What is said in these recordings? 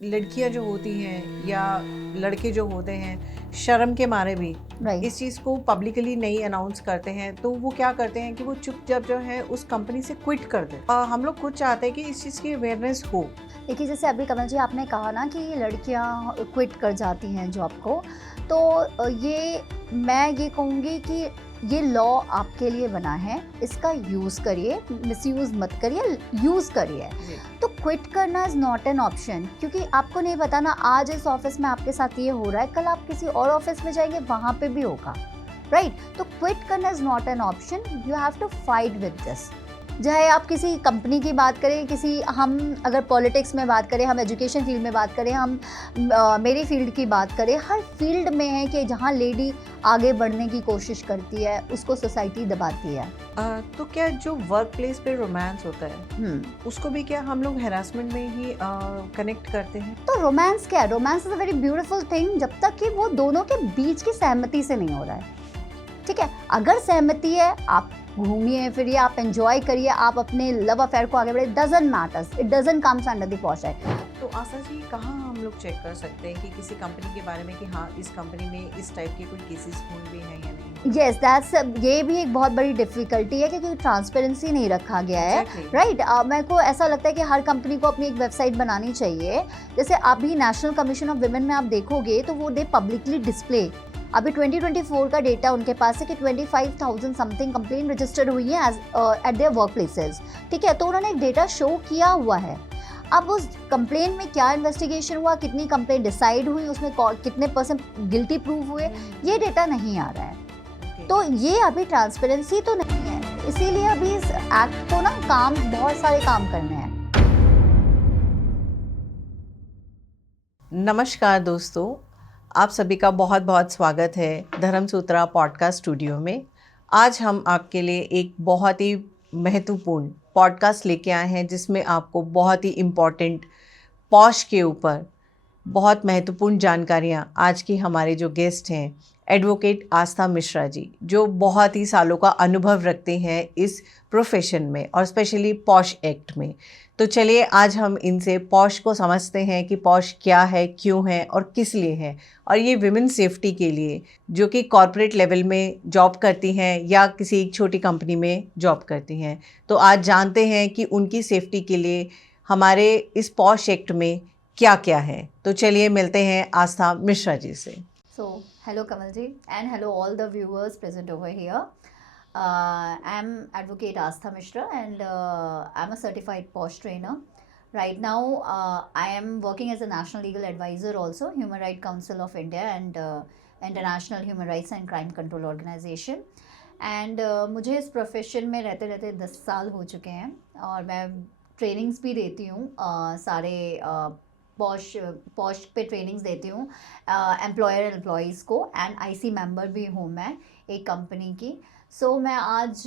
लड़कियां जो होती हैं या लड़के जो होते हैं शर्म के मारे भी राइट। इस चीज़ को पब्लिकली नहीं अनाउंस करते हैं, तो वो क्या करते हैं कि वो चुपचाप जो है उस कंपनी से क्विट कर दे। हम लोग खुद चाहते हैं कि इस चीज़ की अवेयरनेस हो। देखिए, जैसे अभी कमल जी आपने कहा ना कि लड़कियां क्विट कर जाती हैं जॉब को, तो ये मैं ये कहूँगी कि ये लॉ आपके लिए बना है, इसका यूज़ करिए, मिसयूज़ मत करिए, यूज़ करिए। जी। तो क्विट करना इज़ नॉट एन ऑप्शन, क्योंकि आपको नहीं पता ना, आज इस ऑफिस में आपके साथ ये हो रहा है, कल आप किसी और ऑफिस में जाएंगे, वहाँ पे भी होगा, राइट? तो क्विट करना is not an option, you have to fight with this. चाहे आप किसी कंपनी की बात करें, हम अगर पॉलिटिक्स में बात करें, हम एजुकेशन फील्ड में बात करें, हम मेरी फील्ड की बात करें, हर फील्ड में है कि जहाँ लेडी आगे बढ़ने की कोशिश करती है उसको सोसाइटी दबाती है। तो क्या जो वर्क प्लेस पे रोमांस होता है उसको भी क्या हम लोग हैरासमेंट में ही कनेक्ट करते हैं? तो रोमांस क्या है? Romance is a very beautiful thing, जब तक कि वो दोनों के बीच की सहमति से नहीं हो रहा है। ठीक है, अगर सहमति है, आप घूमिए फिरिए, आप एंजॉय करिए, आप अपने लव अफेयर को आगे बढ़े, doesn't matters, it doesn't comes under the POSH act. तो आशा जी, कहाँ हम लोग चेक कर सकते हैं कि किसी कंपनी के बारे में कि हाँ इस कंपनी में इस टाइप के कोई केसेस हुए भी हैं या नहीं? यस, दैट्स ये भी एक बहुत बड़ी डिफिकल्टी है, क्योंकि ट्रांसपेरेंसी नहीं रखा गया है। Exactly. राइट, मेरे को ऐसा लगता है कि हर कंपनी को अपनी एक वेबसाइट बनानी चाहिए। जैसे अभी नेशनल कमीशन ऑफ वुमेन में आप देखोगे तो वो दे पब्लिकली डिस्प्ले, अभी 2024 का डेटा उनके पास है कि 25,000 समथिंग कंप्लेन रजिस्टर्ड हुई है एट देयर वर्क प्लेसेस। ठीक है, तो उन्होंने एक डेटा शो किया हुआ है। अब उस कंप्लेन में क्या इन्वेस्टिगेशन हुआ, कितनी कंप्लेन डिसाइड हुई, उसमें कितने परसेंट गिल्टी प्रूव हुए, ये डेटा नहीं आ रहा है। Okay. तो ये अभी ट्रांसपेरेंसी तो नहीं है, इसीलिए अभी इस एक्ट को ना बहुत सारे काम करने हैं। नमस्कार दोस्तों, आप सभी का बहुत बहुत स्वागत है धर्मसूत्रा पॉडकास्ट स्टूडियो में। आज हम आपके लिए एक बहुत ही महत्वपूर्ण पॉडकास्ट लेके आए हैं जिसमें आपको बहुत ही इम्पोर्टेंट पॉश के ऊपर बहुत महत्वपूर्ण जानकारियाँ। आज की हमारे जो गेस्ट हैं एडवोकेट आस्था मिश्रा जी, जो बहुत ही सालों का अनुभव रखते हैं इस प्रोफेशन में और स्पेशली पॉश एक्ट में। तो चलिए आज हम इनसे पॉश को समझते हैं कि पॉश क्या है, क्यों है और किस लिए है, और ये विमेन सेफ्टी के लिए जो कि कॉरपोरेट लेवल में जॉब करती हैं या किसी एक छोटी कंपनी में जॉब करती हैं। तो आज जानते हैं कि उनकी सेफ्टी के लिए हमारे इस पॉश एक्ट में क्या क्या है। तो चलिए मिलते हैं आस्था मिश्रा जी से। So, hello Kamal ji, and hello all the viewers present over here. I'm Advocate Astha Mishra, and I'm a certified POSH trainer. Right now, I am working as a National Legal Advisor also, Human Rights Council of India and International Human Rights and Crime Control Organization. And मुझे इस profession में रहते रहते 10 साल हो चुके हैं, और मैं ट्रेनिंग्स भी देती हूँ, सारे पॉश पॉश पे ट्रेनिंग्स देती हूँ एम्प्लॉयर एम्प्लॉयज़ को, एंड आईसी मेंबर भी हूँ मैं एक कंपनी की। सो मैं आज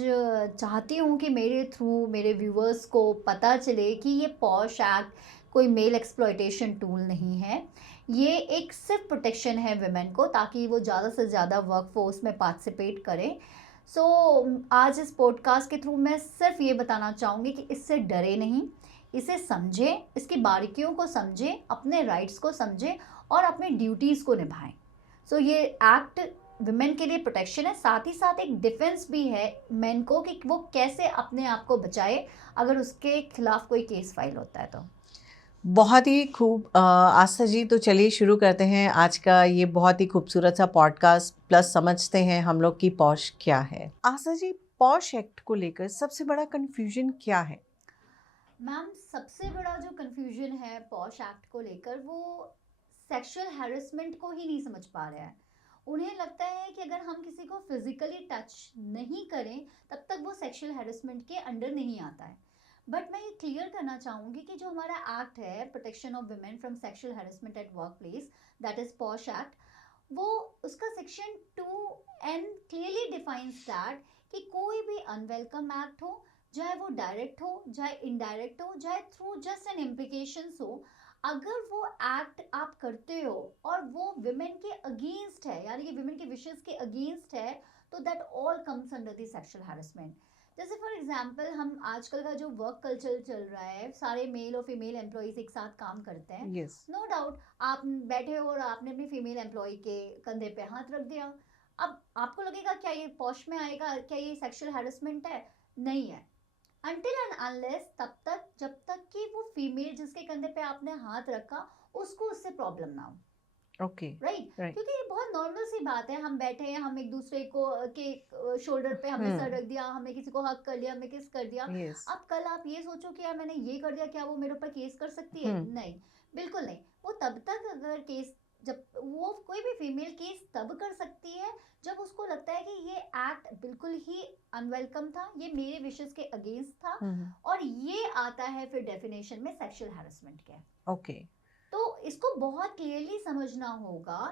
चाहती हूँ कि मेरे थ्रू मेरे व्यूअर्स को पता चले कि ये पॉश एक्ट कोई मेल एक्सप्लॉयटेशन टूल नहीं है, ये एक सिर्फ प्रोटेक्शन है वुमेन को, ताकि वो ज़्यादा से ज़्यादा वर्कफोर्स में पार्टिसिपेट करें। सो आज इस पॉडकास्ट के थ्रू मैं सिर्फ ये बताना चाहूँगी कि इससे डरे नहीं, इसे समझें, इसकी बारीकियों को समझें, अपने राइट्स को समझें और अपनी ड्यूटीज़ को निभाएं। सो ये एक्ट वुमेन के लिए प्रोटेक्शन है, साथ ही साथ एक डिफेंस भी है मेन को कि वो कैसे अपने आप को बचाए अगर उसके खिलाफ कोई केस फाइल होता है तो। बहुत ही खूब आस्था जी, तो चलिए शुरू करते हैं आज का ये बहुत ही खूबसूरत सा पॉडकास्ट, प्लस समझते हैं हम लोग की पॉश क्या है। आस्था जी, पॉश एक्ट को लेकर सबसे बड़ा कन्फ्यूजन क्या है? मैम, सबसे बड़ा जो कंफ्यूजन है पॉश एक्ट को लेकर, वो सेक्सुअल हैरेसमेंट को ही नहीं समझ पा रहे हैं। उन्हें लगता है कि अगर हम किसी को फिजिकली टच नहीं करें तब तक वो सेक्सुअल हैरेसमेंट के अंडर नहीं आता है। बट मैं ये क्लियर करना चाहूँगी कि जो हमारा एक्ट है, protection of women from sexual harassment at work place, that is posh act, वो उसका section 2N clearly defines that कि कोई भी अनवेलकम एक्ट हो, चाहे वो डायरेक्ट हो, चाहे इनडायरेक्ट हो, चाहे थ्रू जस्ट एन इम्प्लीकेशंस हो, अगर वो एक्ट आप करते हो और वो विमेन के अगेंस्ट है, यानी कि विमेन के विशेस के अगेंस्ट है, तो that all comes under the sexual harassment. जैसे फॉर एग्जांपल हम आजकल का जो वर्क कल्चर चल रहा है, सारे मेल और फीमेल एम्प्लॉयज एक साथ काम करते हैं। यस। नो डाउट आप बैठे हो और आपने अपनी फीमेल एम्प्लॉय के कंधे पे हाथ रख दिया। अब आपको लगेगा क्या ये पॉश में आएगा, क्या ये सेक्सुअल हैरेसमेंट है? नहीं है। अनटिल एंड अनलेस, तब तक जब तक कि वो फीमेल जिसके कंधे पे आपने हाथ रखा उसको उससे प्रॉब्लम ना हो। ओके। Right, right. क्योंकि ये बहुत नॉर्मल सी बात है, हम बैठे हैं, हम एक दूसरे को के शोल्डर पे हमने सर रख दिया, हमने किसी को हक कर लिया, हमने किस कर दिया। यस। अब कल आप ये सोचो कि यार मैंने ये कर दिया, क्या वो मेरे ऊपर केस कर सकती है? नहीं, बिल्कुल नहीं। वो तब तक अगर केस, जब वो कोई भी फीमेल केस तब कर सकती है जब उसको लगता है कि ये एक्ट बिल्कुल ही अनवेलकम था, ये मेरे विशेस के अगेंस्ट था, और ये आता है फिर डेफिनेशन में सेक्सुअल हैरेसमेंट के। ओके। तो इसको बहुत क्लियरली समझना होगा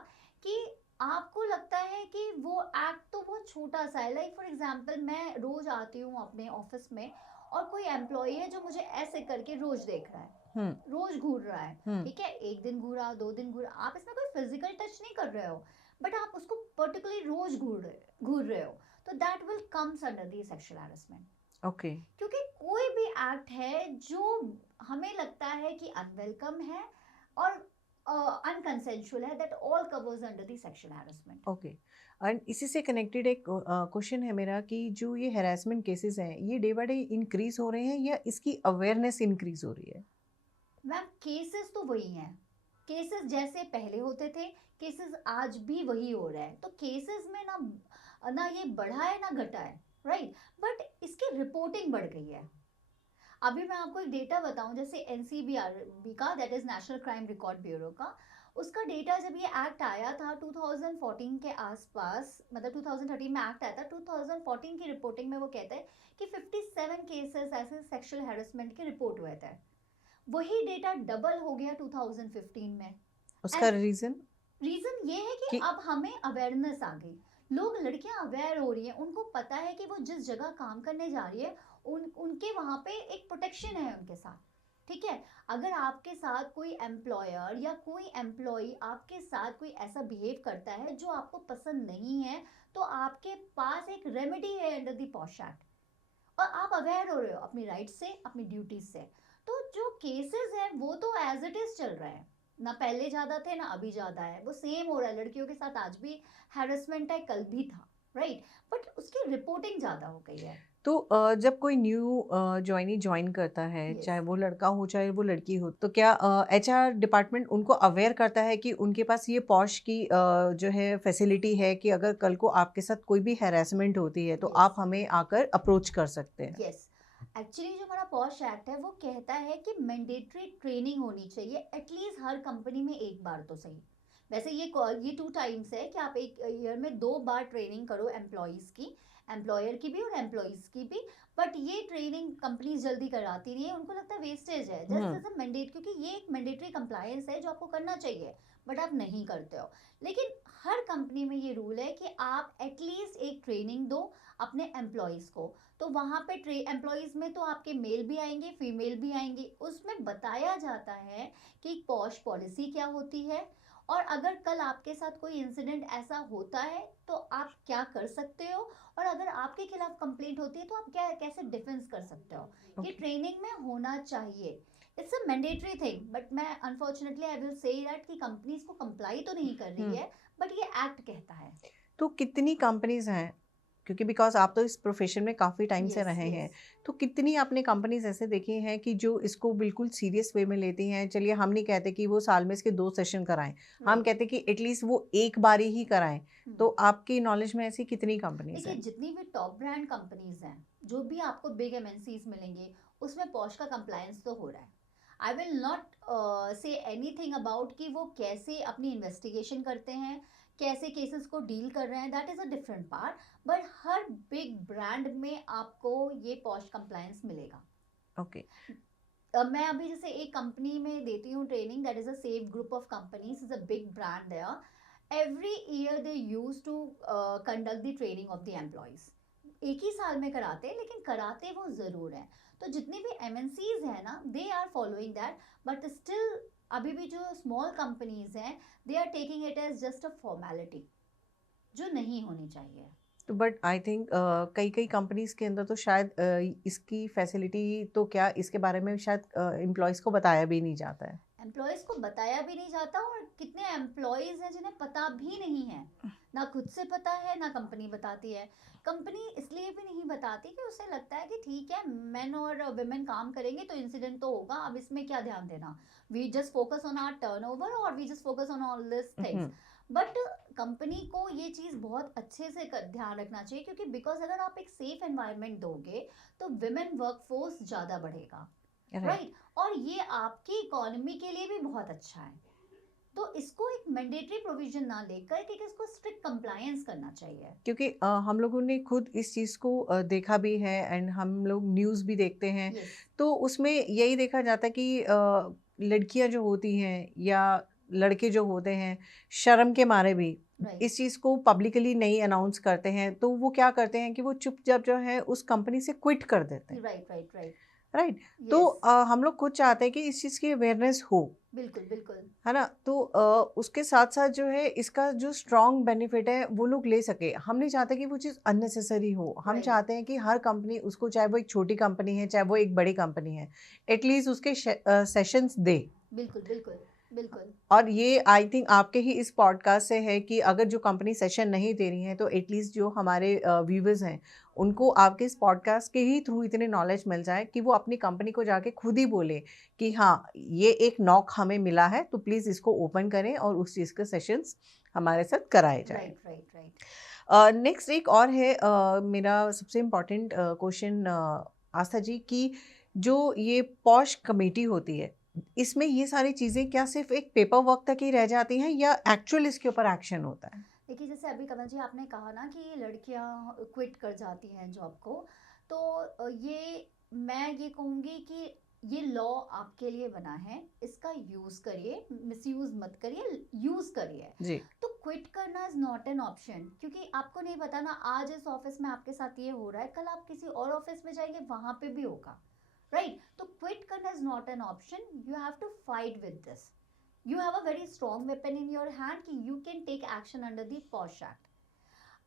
कि आपको लगता है कि वो एक्ट तो बहुत छोटा सा है। लाइक फॉर एग्जांपल, मैं रोज आती हूँ अपने ऑफिस में और कोई एम्प्लॉय है जो मुझे ऐसे करके रोज देख रहा है, रोज घूर रहा है, ठीक है, एक दिन घूरा, 2 दिन घूरा, आप इसमें कोई फिजिकल टच नहीं कर रहे हो, बट आप उसको पर्टिकुलरली रोज घूर रहे हो, तो that will comes under the sexual harassment. Okay. क्योंकि कोई भी एक्ट है जो हमें लगता है कि अनवेलकम है और अनकंसेंशुअल है, that all covers under the sexual harassment. Okay. And इसी से कनेक्टेड एक क्वेश्चन है मेरा कि जो ये हैरेसमेंट केसेस हैं ये डे बाय डे इंक्रीज हो रहे हैं या इसकी अवेयरनेस इंक्रीज हो रही है? मैम केसेस तो वही हैं, केसेस जैसे पहले होते थे, केसेस आज भी वही हो रहा है, तो केसेस में ना ना ये बढ़ा है ना घटा है, राइट, बट इसकी रिपोर्टिंग बढ़ गई है। अभी मैं आपको एक डेटा बताऊं, जैसे एनसीबीआरबी का, that is national crime record bureau का, उसका डेटा जब ये एक्ट आया था 2014 के आसपास, मतलब 2013 में एक्ट आया था, 2014 की रिपोर्टिंग में वो कहते हैं कि 57 केसेस ऐसे सेक्सुअल हैरेसमेंट के रिपोर्ट हुए थे। वही डेटा डबल हो गया 2015 में। उसका एंड रीजन रीजन ये है कि अब हमें अवेयरनेस आ गई, लोग, लड़कियां अवेयर हो रही हैं, उनको पता है कि वो जिस जगह काम करने जा रही है उनके वहां पे एक प्रोटेक्शन है उनके साथ, ठीक है। अगर आपके साथ कोई एम्प्लॉयर या कोई एम्प्लॉय आपके साथ कोई ऐसा बिहेव करता है जो आपको पसंद नहीं है, तो आपके पास एक रेमेडी है अंडर द पॉश एक्ट, और आप अवेयर हो रहे हो अपनी राइट से, अपनी ड्यूटीज से। तो जो केसेस है वो तो एज इट इज चल रहा है, ना पहले ज्यादा थे ना अभी ज्यादा है, वो सेम हो रहा है, लड़कियों के साथ आज भी हैरेसमेंट है, कल भी था, राइट, बट उसकी रिपोर्टिंग ज्यादा हो गई है। तो जब कोई न्यू जॉइनी ज्वाइन करता है, Yes. चाहे वो लड़का हो चाहे वो लड़की हो, तो क्या एचआर डिपार्टमेंट उनको अवेयर करता है कि उनके पास ये पॉश की जो है फैसिलिटी है कि अगर कल को आपके साथ कोई भी हैरेसमेंट होती है तो Yes. आप हमें आकर अप्रोच कर सकते हैं? यस, एक्चुअली जो हमारा पॉश एक्ट है वो कहता है कि मैंडेटरी ट्रेनिंग होनी चाहिए एटलीस्ट हर कंपनी में एक बार तो सही। वैसे ये 2 टाइम्स है कि आप एक ईयर में 2 बार ट्रेनिंग करो एम्प्लॉयज की, एम्प्लॉयर की भी और एम्प्लॉयज की भी, बट ये ट्रेनिंग कंपनीज जल्दी कराती नहीं है, उनको लगता है वेस्टेज है, जस्ट एज अ मैंडेट, क्योंकि ये एक मैंडेटरी कंप्लायंस है जो आपको करना चाहिए, बट आप नहीं करते हो। लेकिन हर कंपनी में ये रूल है कि आप एटलीस्ट एक ट्रेनिंग दो अपने एम्प्लॉयज को, तो वहाँ पे एम्प्लॉयज में तो आपके मेल भी आएंगे, फीमेल भी आएंगी, उसमें बताया जाता है कि पॉश पॉलिसी क्या होती है, और अगर कल आपके साथ कोई इंसिडेंट ऐसा होता है तो आप क्या कर सकते हो, और अगर आपके खिलाफ कंप्लेंट होती है तो आप क्या कैसे डिफेंस कर सकते हो। ये ट्रेनिंग में होना चाहिए, it's a mandatory thing, but मैं unfortunately I will say that कि कंपनीज को कंप्लाई तो नहीं कर रही है, बट ये एक्ट कहता है। तो कितनी कंपनीज हैं, क्योंकि बिकॉज आप तो इस प्रोफेशन में काफ़ी टाइम से यस रहे हैं, यस तो कितनी आपने कंपनीज ऐसे देखी हैं कि जो इसको बिल्कुल सीरियस वे में लेती हैं? चलिए हम नहीं कहते कि वो साल में इसके 2 सेशन कराएं, हम कहते कि एटलीस्ट वो एक बारी ही कराएं। तो आपकी नॉलेज में ऐसी कितनी कंपनीज देखिए, हैं? जितनी भी टॉप ब्रांड कंपनीज हैं, जो भी आपको बिग एमएनसीज मिलेंगे, उसमें पॉश का कंप्लायंस तो हो रहा है। I will not say anything about कि वो कैसे अपनी इन्वेस्टिगेशन करते हैं, कैसे केसेस को डील कर रहे हैं, that is a different part, but her big brand में आपको ये पॉश कंप्लायंस मिलेगा। ओके। मैं अभी जैसे एक कंपनी में देती हूँ training, that is a safe group of companies, is a big brand there. Every year they use to conduct the training of the employees, एक ही साल में कराते हैं लेकिन कराते वो जरूर हैं। तो जितनी भी एमएनसीज हैं ना, they are following that, but still अभी भी जो स्मॉल कंपनीज हैं, they are taking it as just a formality, जो नहीं होनी चाहिए। तो बट आई थिंक कई कई कंपनीज के अंदर तो शायद इसकी फैसिलिटी तो क्या इसके बारे में शायद एम्प्लॉयज़ को बताया भी नहीं जाता है। एम्प्लॉयज़ को बताया भी नहीं जाता, और कितने एम्प्लॉयज़ हैं जिन्हें पता भी नहीं है, ना खुद से पता है ना कंपनी बताती है। कंपनी इसलिए भी नहीं बताती कि उसे लगता है कि ठीक है, मेन और वुमेन काम करेंगे तो इंसिडेंट तो होगा, अब इसमें क्या ध्यान देना, we just focus on our turnover और we just focus on all this things. But company को ये चीज़ बहुत अच्छे से ध्यान रखना चाहिए, क्योंकि बिकॉज अगर आप एक सेफ एनवायरनमेंट दोगे तो विमेन वर्कफोर्स ज़्यादा बढ़ेगा, राइट, और ये आपकी इकोनॉमी के लिए भी बहुत अच्छा है। तो इसको एक मैंडेटरी प्रोविजन ना लेकर कि इसको स्ट्रिक्ट कंप्लायंस करना चाहिए। क्योंकि हम लोगों ने खुद इस चीज़ को देखा भी है एंड हम लोग न्यूज़ भी देखते हैं, यस, तो उसमें यही देखा जाता है कि लड़कियां जो होती हैं या लड़के जो होते हैं, शर्म के मारे भी राइट, इस चीज़ को पब्लिकली नहीं अनाउंस करते हैं, तो वो क्या करते हैं कि वो चुपचाप जो है उस कंपनी से क्विट कर देते हैं, राइट, राइट, राइट, राइट। तो यस, हम लोग खुद चाहते हैं कि इस चीज़ की अवेयरनेस हो, बिल्कुल, बिल्कुल, है ना। तो उसके साथ साथ जो है इसका जो स्ट्रॉन्ग बेनिफिट है वो लोग ले सके। हम नहीं चाहते कि वो चीज़ अननेसेसरी हो, हम राइट, चाहते हैं कि हर कंपनी उसको, चाहे वो एक छोटी कंपनी है चाहे वो एक बड़ी कंपनी है, एटलीस्ट उसके सेशंस दे। बिल्कुल, बिल्कुल, बिल्कुल, और ये आई थिंक आपके ही इस पॉडकास्ट से है कि अगर जो कंपनी सेशन नहीं दे रही है तो एटलीस्ट जो हमारे व्यूवर्स हैं उनको आपके इस पॉडकास्ट के ही थ्रू इतने नॉलेज मिल जाए कि वो अपनी कंपनी को जाके खुद ही बोले कि हाँ, ये एक नॉक हमें मिला है, तो प्लीज़ इसको ओपन करें और उस चीज़ के सेशंस हमारे साथ कराए जाएं। राइट, राइट, राइट, नेक्स्ट एक और है मेरा सबसे इम्पोर्टेंट क्वेश्चन आस्था जी, कि जो ये पॉश कमेटी होती है, इसमें ये सारी चीज़ें क्या सिर्फ एक पेपर वर्क तक ही रह जाती हैं या एक्चुअल इसके ऊपर एक्शन होता है? देखिए, जैसे अभी कमल जी आपने कहा ना कि ये लड़कियां क्विट कर जाती हैं जॉब को, तो ये मैं ये कहूँगी कि ये लॉ आपके लिए बना है, इसका यूज़ करिए, मिसयूज़ मत करिए, यूज़ करिए। जी। तो क्विट करना इज़ नॉट एन ऑप्शन, क्योंकि आपको नहीं पता ना, आज इस ऑफिस में आपके साथ ये हो रहा है, कल आप किसी और ऑफिस में जाएंगे वहाँ पे भी होगा, राइट। तो क्विट करना is not an option, you have to fight with this, you have a very strong weapon in your hand कि you can take action under the POSH Act।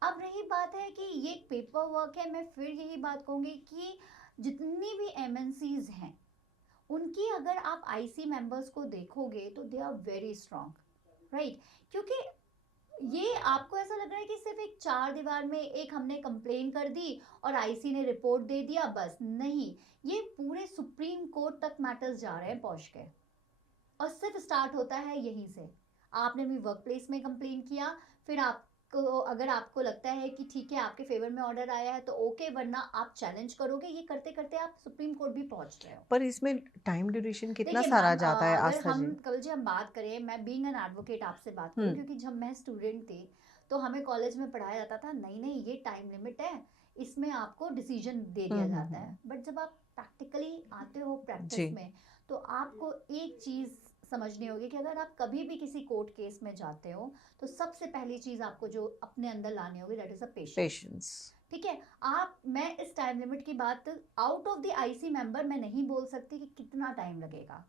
अब रही बात है कि ये पेपर वर्क है, मैं फिर यही बात कहूंगी कि जितनी भी MNCs हैं उनकी अगर आप IC मेंबर्स को देखोगे तो they are very strong, right, क्योंकि ये आपको ऐसा लग रहा है कि सिर्फ एक चार दीवार में एक हमने कंप्लेन कर दी और IC ने रिपोर्ट दे दिया, बस नहीं, ये पूरे सुप्रीम कोर्ट तक मैटर्स जा रहे हैं पॉश के, और सिर्फ स्टार्ट होता है यहीं से। आपने भी वर्क प्लेस में कंप्लेन किया, फिर आपको अगर आपको लगता है कि ठीक है आपके फेवर में ऑर्डर आया है तो ओके, वरना आप चैलेंज करोगे, ये करते करते आप सुप्रीम कोर्ट भी पहुंच रहे हो। पर इसमें टाइम ड्यूरेशन कितना देखिए सारा मैम, जाता है अगर आस्था हम जी? कल जी हम बात करें, मैं बीइंग एन एडवोकेट आपसे बात करूं, क्योंकि जब मैं स्टूडेंट थी तो हमें कॉलेज में पढ़ाया जाता था नहीं नहीं ये टाइम लिमिट है, इसमें आपको डिसीजन दे दिया जाता है। बट जब आप प्रैक्टिकली आते हो जी। प्रैक्टिस में, तो आपको एक चीज़ समझनी होगी कि अगर आप कभी भी किसी कोर्ट केस में जाते हो तो सबसे पहली चीज़ आपको जो अपने अंदर लानी होगी, that is a patience. Patience. ठीक है, आप, मैं इस टाइम लिमिट की बात out of the IC member मैं नहीं बोल सकती कि कितना टाइम लगेगा,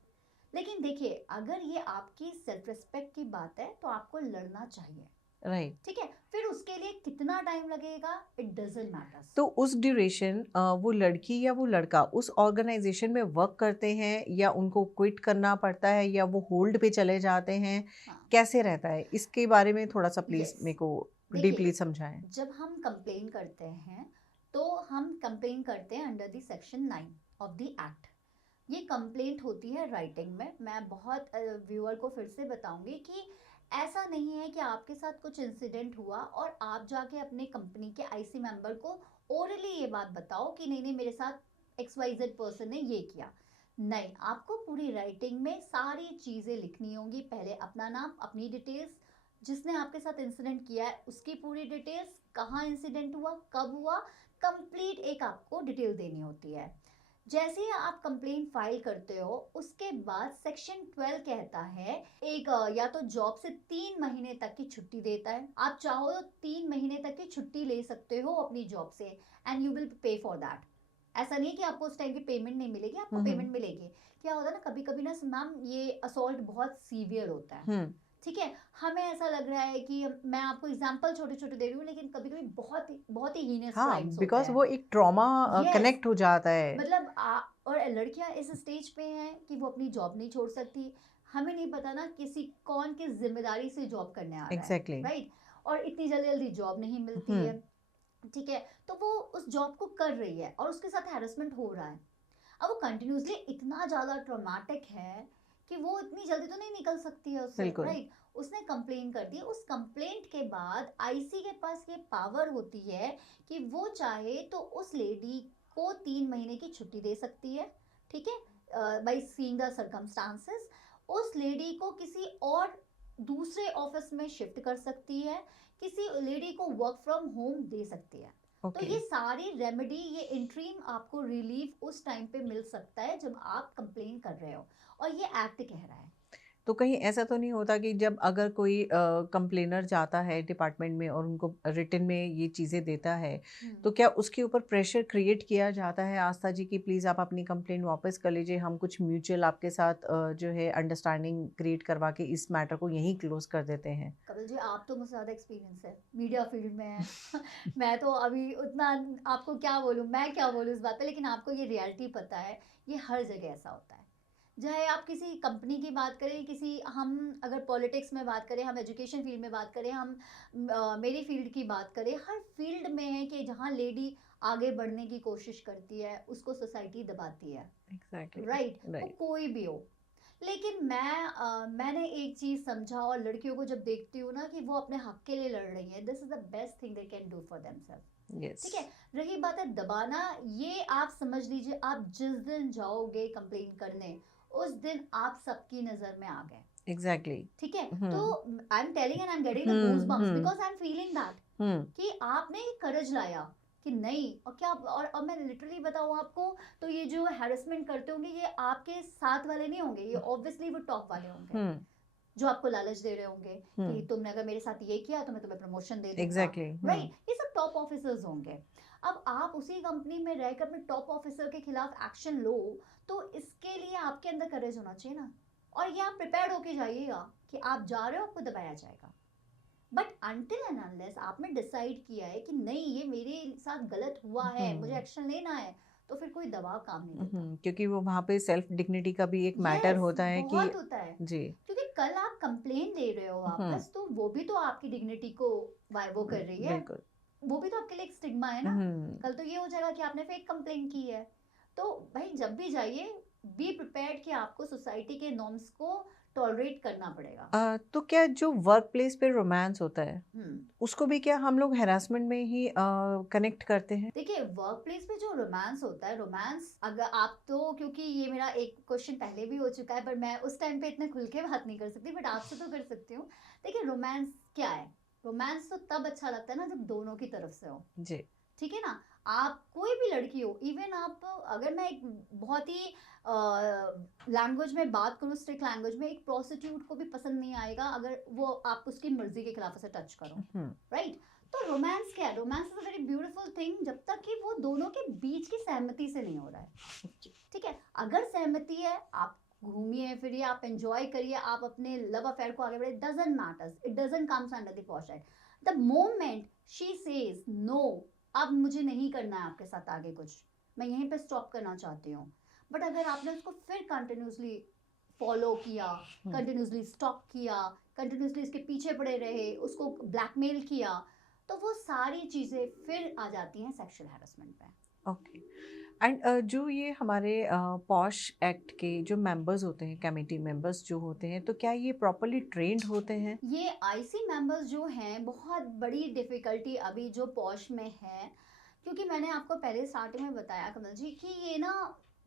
लेकिन देखिए अगर ये आपकी सेल्फ रिस्पेक्ट की बात है तो आपको लड़ना चाहिए, राइट। ठीक है, फिर उसके लिए कितना टाइम लगेगा इट डजंट मैटर्स। तो उस ड्यूरेशन वो लड़की या वो लड़का उस ऑर्गेनाइजेशन में वर्क करते हैं या उनको क्विट करना पड़ता है या वो होल्ड पे चले जाते हैं, हाँ, कैसे रहता है? इसके बारे में थोड़ा सा प्लीज यस, मेरे को देखिए डीपली समझाएं। जब हम कंप्लेन करते हैं तो हम कंप्लेन करते हैं under the section 9 of the act. ये कंप्लेंट होती है राइटिंग में। मैं बहुत व्यूअर को फिर से बताऊंगी कि ऐसा नहीं है कि आपके साथ कुछ इंसिडेंट हुआ और आप जाके अपने कंपनी के IC मेंबर को ओरली ये बात बताओ कि नहीं नहीं मेरे साथ XYZ पर्सन ने ये किया। नहीं, आपको पूरी राइटिंग में सारी चीज़ें लिखनी होंगी। पहले अपना नाम, अपनी डिटेल्स, जिसने आपके साथ इंसिडेंट किया है उसकी पूरी डिटेल्स, कहाँ इंसिडेंट हुआ, कब हुआ, कंप्लीट एक आपको डिटेल देनी होती है। जैसे ही आप कंप्लेन फाइल करते हो उसके बाद सेक्शन 12 कहता है एक या तो जॉब से 3 महीने तक की छुट्टी देता है। आप चाहो तो 3 महीने तक की छुट्टी ले सकते हो अपनी जॉब से, and you will pay for that. ऐसा नहीं है कि आपको उस टाइम की पेमेंट नहीं मिलेगी, आपको पेमेंट मिलेगी। क्या होता है ना, कभी कभी ना मैम ये असॉल्ट बहुत सीवियर होता है, हम्म। ठीक है, हमें ऐसा लग रहा है कि मैं आपको एग्जांपल छोटे छोटे दे रही हूँ, लेकिन कभी कभी बहुत ही हीनियस हाँ, क्राइम्स होते बिकॉज हैं। वो एक ट्रॉमा यस, कनेक्ट हो जाता है। मतलब और लड़कियां इस स्टेज पे हैं कि वो अपनी जॉब नहीं छोड़ सकती। हमें नहीं पता ना किसी कौन किस जिम्मेदारी से जॉब करने आ रहा है, एग्जैक्टली। राइट। और इतनी जल्दी जल्दी जॉब नहीं मिलती है, हम्म। ठीक है। तो वो उस जॉब को कर रही है और उसके साथ हैरेसमेंट हो रहा है। अब वो कंटिन्यूसली इतना ज़्यादा ट्रॉमेटिक है कि वो इतनी जल्दी तो नहीं निकल सकती है उससे, बिल्कुल। राइट। उसने कंप्लेन कर दी, उस कंप्लेंट के बाद आईसी के पास ये पावर होती है कि वो चाहे तो उस लेडी को 3 महीने की छुट्टी दे सकती है, ठीक है, बाई सीइंग द सर्कमस्टांसेस। उस लेडी को किसी और दूसरे ऑफिस में शिफ्ट कर सकती है, किसी लेडी को वर्क फ्रॉम होम दे सकती है। तो ओके। ये सारी रेमेडी, ये इंट्रीम आपको रिलीफ उस टाइम पे मिल सकता है जब आप कंप्लेन कर रहे हो, और ये एक्ट कह रहा है। तो कहीं ऐसा तो नहीं होता कि जब अगर कोई कंप्लेनर जाता है डिपार्टमेंट में और उनको रिटन में ये चीज़ें देता है, तो क्या उसके ऊपर प्रेशर क्रिएट किया जाता है आस्था जी कि प्लीज़ आप अपनी कंप्लेन वापस कर लीजिए, हम कुछ म्यूचुअल आपके साथ जो है अंडरस्टैंडिंग क्रिएट करवा के इस मैटर को यहीं क्लोज कर देते हैं? कपिल जी, आप तो मुझसे ज़्यादा एक्सपीरियंस है, मीडिया फील्ड में है। मैं तो अभी उतना आपको क्या बोलूँ, मैं क्या बोलूँ इस बात पे, लेकिन आपको ये रियलिटी पता है, ये हर जगह ऐसा होता है। चाहे आप किसी कंपनी की बात करें, किसी हम अगर पॉलिटिक्स में बात करें, हम एजुकेशन फील्ड में बात करें, हम मेरी फील्ड की बात करें, हर फील्ड में है कि जहाँ लेडी आगे बढ़ने की कोशिश करती है उसको सोसाइटी दबाती है, एग्जैक्टली। राइट। वो राइट। कोई भी हो। लेकिन मैंने एक चीज़ समझा, और लड़कियों को जब देखती हूँ ना कि वो अपने हक के लिए लड़ रही हैं, this is the best thing they can do for themself, yes. ठीक है। रही बात है दबाना, ये आप समझ लीजिए, आप जिस दिन जाओगे कंप्लेन करने, उस दिन आप सबकी नज़र में आ गए, एग्जैक्टली। ठीक है। तो हम्म। I am telling and I am getting the goose bumps hmm. Because I am feeling that hmm. कि आपने ये करज लाया कि नहीं। और क्या, और मैं लिटरली बताऊँ आपको, तो ये जो हैरेसमेंट करते होंगे, ये आपके साथ वाले नहीं होंगे, ये ऑब्वियसली वो टॉप वाले होंगे, हम्म। जो आपको लालच दे रहे होंगे कि हम्म। तुमने अगर मेरे साथ ये किया तो मैं तुम्हें प्रमोशन दे दूंगा, एग्जैक्टली। राइट। ये सब टॉप ऑफिसर्स होंगे। अब आप उसी कंपनी में रहकर अपने टॉप ऑफिसर के खिलाफ एक्शन लो, तो इसके लिए आपके अंदर करेज होना चाहिए ना। और ये आप प्रिपेयर्ड होके जाइएगा कि आप जा रहे हो, आपको दबाया जाएगा। बट अनटिल एंड अनलेस आपने डिसाइड किया है कि नहीं, ये मेरे साथ गलत हुआ है, मुझे एक्शन लेना है, तो फिर कोई दबाव काम नहीं देता। क्योंकि वो वहाँ पे सेल्फ डिग्निटी का भी एक मैटर यस, होता है कि बहुत होता है। जी। क्योंकि कल आप कंप्लेन दे रहे हो हम्म। वापस, तो वो भी तो आपकी डिग्निटी को वो कर रही है, बिल्कुल। वो भी तो आपके लिए एक स्टिग्मा है ना। हम्म। कल तो ये हो जाएगा कि आपने फेक कंप्लेन की है। तो भाई जब भी जाइए, बी प्रिपेयर्ड कि आपको सोसाइटी के नॉर्म्स को टॉलरेट करना पड़ेगा। तो क्या जो वर्क प्लेस पे रोमांस होता है हम्म उसको भी क्या हम लोग हैरासमेंट में ही कनेक्ट करते हैं? देखिए, वर्क प्लेस पे जो रोमांस होता है, रोमांस अगर आप तो, क्योंकि ये मेरा एक क्वेश्चन पहले भी हो चुका है, पर मैं उस टाइम पे इतने खुल के बात नहीं कर सकती, बट आपसे तो कर सकती हूँ। देखिए, रोमांस क्या है? रोमांस तो तब अच्छा लगता है ना जब दोनों की तरफ से हो, जी। ठीक है ना। आप कोई भी लड़की हो, इवन आप, अगर मैं एक बहुत ही लैंग्वेज में बात करूँ, स्ट्रिक्ट लैंग्वेज में, एक प्रोस्टिट्यूट को भी पसंद नहीं आएगा अगर वो आप उसकी मर्जी के खिलाफ उसे टच करो, हम्म। राइट। तो रोमांस क्या है? Romance is a very beautiful thing जब तक कि वो दोनों के बीच की सहमति से नहीं हो रहा है, ठीक है। अगर सहमति है, आप घूमिए फिरिए, आप एंजॉय करिए, आप अपने लव अफेयर को आगे बढ़े, doesn't matters, it doesn't comes under the POSH head. The moment she says no, अब मुझे नहीं करना है आपके साथ आगे कुछ, मैं यहीं पे स्टॉप करना चाहती हूँ। बट अगर आपने उसको फिर कंटिन्यूसली फॉलो किया, कंटिन्यूसली स्टॉप किया, कंटिन्यूसली इसके पीछे पड़े रहे, उसको ब्लैकमेल किया, तो वो सारी चीज़ें फिर आ जाती हैं सेक्सुअल हैरेसमेंट पे। ओके। एंड जो ये हमारे पॉश एक्ट के जो मेंबर्स होते हैं, कमेटी मेंबर्स जो होते हैं, तो क्या ये प्रॉपरली ट्रेंड होते हैं? ये आईसी मेंबर्स जो हैं, बहुत बड़ी डिफ़िकल्टी अभी जो पॉश में है, क्योंकि मैंने आपको पहले स्टार्टिंग में बताया कमल जी कि ये ना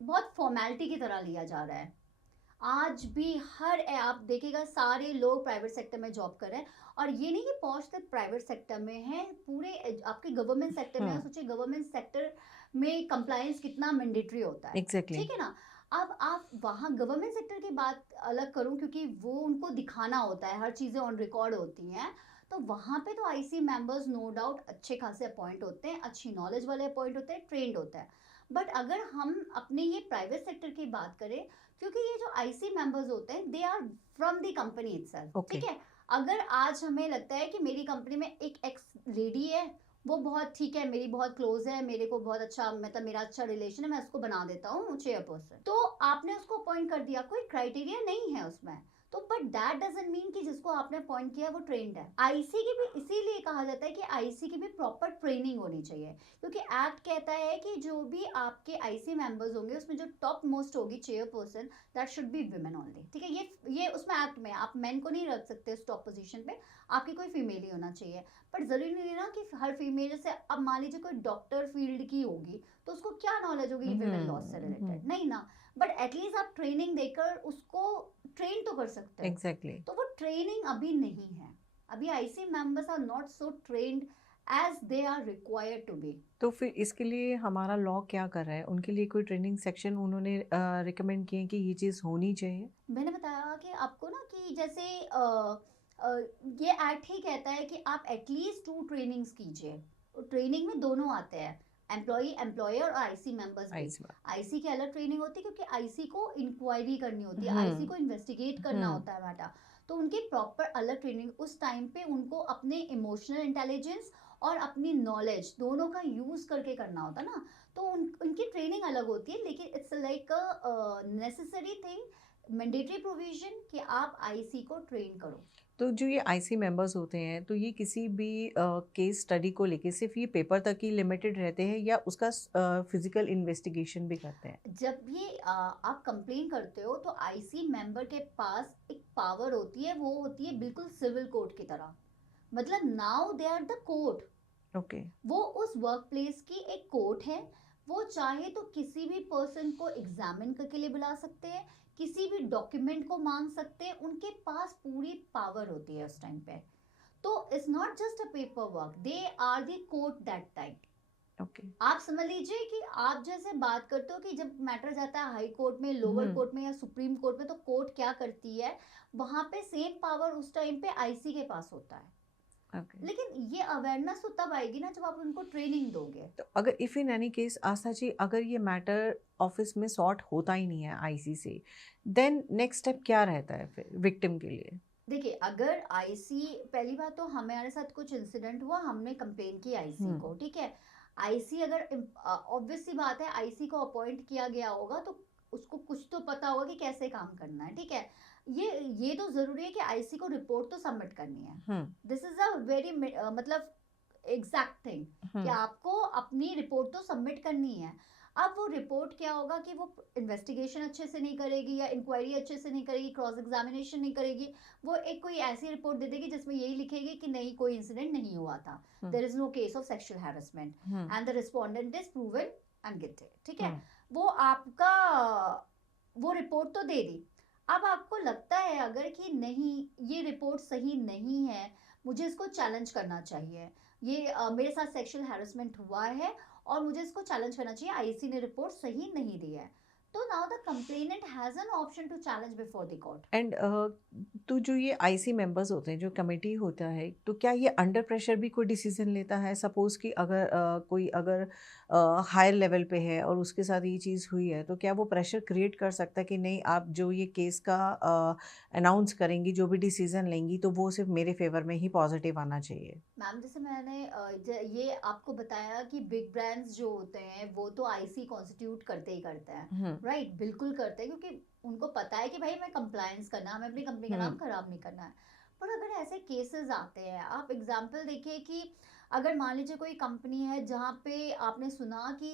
बहुत फॉर्मेलिटी की तरह लिया जा रहा है। आज भी आप देखिएगा, सारे लोग प्राइवेट सेक्टर में जॉब कर रहे हैं। और ये नहीं कि पहुंच तक प्राइवेट सेक्टर में है, पूरे आपके गवर्नमेंट सेक्टर में है। सोचिए, गवर्नमेंट सेक्टर में कंप्लायंस कितना मैंडेटरी होता है, एग्जैक्टली। ठीक है ना। अब आप वहाँ गवर्नमेंट सेक्टर की बात अलग करूँ, क्योंकि वो उनको दिखाना होता है, हर चीज़ें ऑन रिकॉर्ड होती हैं। तो वहाँ पे तो आईसी मेंबर्स नो डाउट अच्छे खासे अपॉइंट होते हैं, अच्छी नॉलेज वाले अपॉइंट होते हैं, ट्रेंड होता है। बट अगर हम अपने ये प्राइवेट सेक्टर की बात करें, क्योंकि ये जो आईसी मेंबर्स होते हैं they are from the company itself, Okay. ठीक है। अगर आज हमें लगता है कि मेरी कंपनी में एक एक्स लेडी है, वो बहुत ठीक है, मेरी बहुत क्लोज है, मेरे को बहुत अच्छा, मतलब मेरा अच्छा रिलेशन है, मैं उसको बना देता हूँ चेयरपर्सन, तो आपने उसको अपॉइंट कर दिया, कोई क्राइटेरिया नहीं है उसमें, तो बट दैट डजंट मीन कि जिसको आपने अपॉइंट किया वो ट्रेंड है। आईसी की भी इसीलिए कहा जाता है कि आईसी की भी प्रॉपर ट्रेनिंग होनी चाहिए, क्योंकि एक्ट कहता है कि जो भी आपके आईसी मेंबर्स होंगे उसमें जो टॉप मोस्ट होगी chairperson, that should be women only, ठीक है। ये उसमें एक्ट में आप मेन को नहीं रख सकते उस टॉप पोजीशन पे, आपकी कोई फीमेल ही होना चाहिए। बट जरूरी नहीं ना कि हर फीमेल, जैसे अब मान लीजिए कोई डॉक्टर फील्ड की होगी तो उसको क्या नॉलेज होगी विमेन लॉस से रिलेटेड, नहीं ना, बट एटलीस्ट आप ट्रेनिंग देकर उसको ट्रेन तो कर सकते हो। Exactly. तो वो ट्रेनिंग अभी नहीं है, अभी IC members are not so trained as they are required to be. तो फिर इसके लिए हमारा लॉ क्या कर रहा है? उनके लिए कोई ट्रेनिंग सेक्शन उन्होंने रिकमेंड किए कि ये चीज़ होनी चाहिए? मैंने बताया कि आपको ना कि जैसे ये एक्ट ही कहता है कि आप एटलीस्ट 2 ट्रेनिंग्स कीजिए। ट्रेनिंग में दोनों आते हैं, एम्प्लॉई एम्प्लॉयर और आईसी मेंबर्स भी। आइस बार। आईसी की अलग ट्रेनिंग होती है क्योंकि आईसी को इंक्वायरी करनी होती है, आईसी को इन्वेस्टिगेट करना होता है मैटर, तो उनकी प्रॉपर अलग ट्रेनिंग, उस टाइम पे उनको अपने इमोशनल इंटेलिजेंस और अपनी नॉलेज दोनों का यूज करके करना होता है ना, तो उनकी ट्रेनिंग अलग होती है, लेकिन it's like a necessary thing, mandatory provision कि आप आईसी को ट्रेन करो। तो जो ये आईसी मेंबर्स होते हैं, तो ये किसी भी केस स्टडी को लेके सिर्फ ये पेपर तक ही लिमिटेड रहते हैं या उसका फिजिकल इन्वेस्टिगेशन भी करते हैं? जब ये आप कंप्लेन करते हो तो आईसी मेंबर के पास एक पावर होती है, वो होती है बिल्कुल सिविल कोर्ट की तरह, मतलब now they are the court. Okay. वो उस वर्क प्लेस की एक कोर्ट है, वो चाहे तो किसी भी पर्सन को एग्जामिन करके लिए बुला सकते हैं, किसी भी डॉक्यूमेंट को मांग सकते हैं, उनके पास पूरी पावर होती है उस टाइम पे। तो it's not just a paper work, they are the court that time. Okay. आप समझ लीजिए कि आप जैसे बात करते हो कि जब मैटर जाता है हाई कोर्ट में, लोअर कोर्ट में या सुप्रीम कोर्ट में, तो कोर्ट क्या करती है, वहां पे सेम पावर उस टाइम पे आईसी के पास होता है। ओके। लेकिन ये अवेयरनेस तो तब आएगी ना जब आप उनको ट्रेनिंग दोगे। तो अगर इफ इन एनी केस आस्था जी, अगर ये मैटर ऑफिस में सॉर्ट होता ही नहीं है आईसी से, देन नेक्स्ट स्टेप क्या रहता है फिर विक्टिम के लिए? देखिए, अगर आईसी, पहली बात तो हमारे साथ कुछ इंसिडेंट हुआ, हमने कंप्लेन की आईसी को, ठीक है। आईसी अगर, ऑब्वियस सी बात है, आईसी को अपॉइंट किया गया होगा तो उसको कुछ तो पता होगा कि कैसे काम करना है, ठीक है। ये तो जरूरी है कि आईसी को रिपोर्ट तो सबमिट करनी है। दिस इज अ वेरी मतलब एग्जैक्ट थिंग कि आपको अपनी रिपोर्ट तो सबमिट करनी है। अब वो रिपोर्ट क्या होगा कि वो इन्वेस्टिगेशन अच्छे से नहीं करेगी या इंक्वायरी अच्छे से नहीं करेगी, क्रॉस एग्जामिनेशन नहीं करेगी, वो एक कोई ऐसी रिपोर्ट दे देगी जिसमें यही लिखेगी कि नहीं, कोई इंसिडेंट नहीं हुआ था, there is no case of sexual harassment and the respondent is proven and guilty, ठीक है। वो आपका वो रिपोर्ट तो दे दी। अब आपको लगता है अगर कि नहीं, ये रिपोर्ट सही नहीं है, मुझे इसको चैलेंज करना चाहिए, ये मेरे साथ सेक्सुअल हैरेसमेंट हुआ है और मुझे इसको चैलेंज करना चाहिए, आईसी ने रिपोर्ट सही नहीं दी है, तो now the complainant has an option to challenge before the court. And तो जो ये आईसी मेंबर्स होते हैं, जो कमेटी होता है, तो क्या ये अंडर प्रेशर भी कोई डिसीजन लेता है? सपोज कि अगर कोई अगर हायर लेवल पे है और उसके साथ ये चीज़ हुई है, तो क्या वो प्रेशर क्रिएट कर सकता है कि नहीं, आप जो ये केस का अनाउंस करेंगी, जो भी डिसीजन लेंगी, तो वो सिर्फ मेरे फेवर में ही पॉजिटिव आना चाहिए? मैम, जैसे मैंने ये आपको बताया कि बिग ब्रांड्स जो होते हैं वो तो आईसी कॉन्स्टिट्यूट करते ही करते हैं, राइट, बिल्कुल करते हैं, क्योंकि उनको पता है कि भाई हमें कंप्लायंस करना है, हमें अपनी कंपनी का नाम खराब नहीं करना है। पर अगर ऐसे केसेस आते हैं, आप एग्जांपल देखिए कि अगर मान लीजिए कोई कंपनी है जहाँ पे आपने सुना कि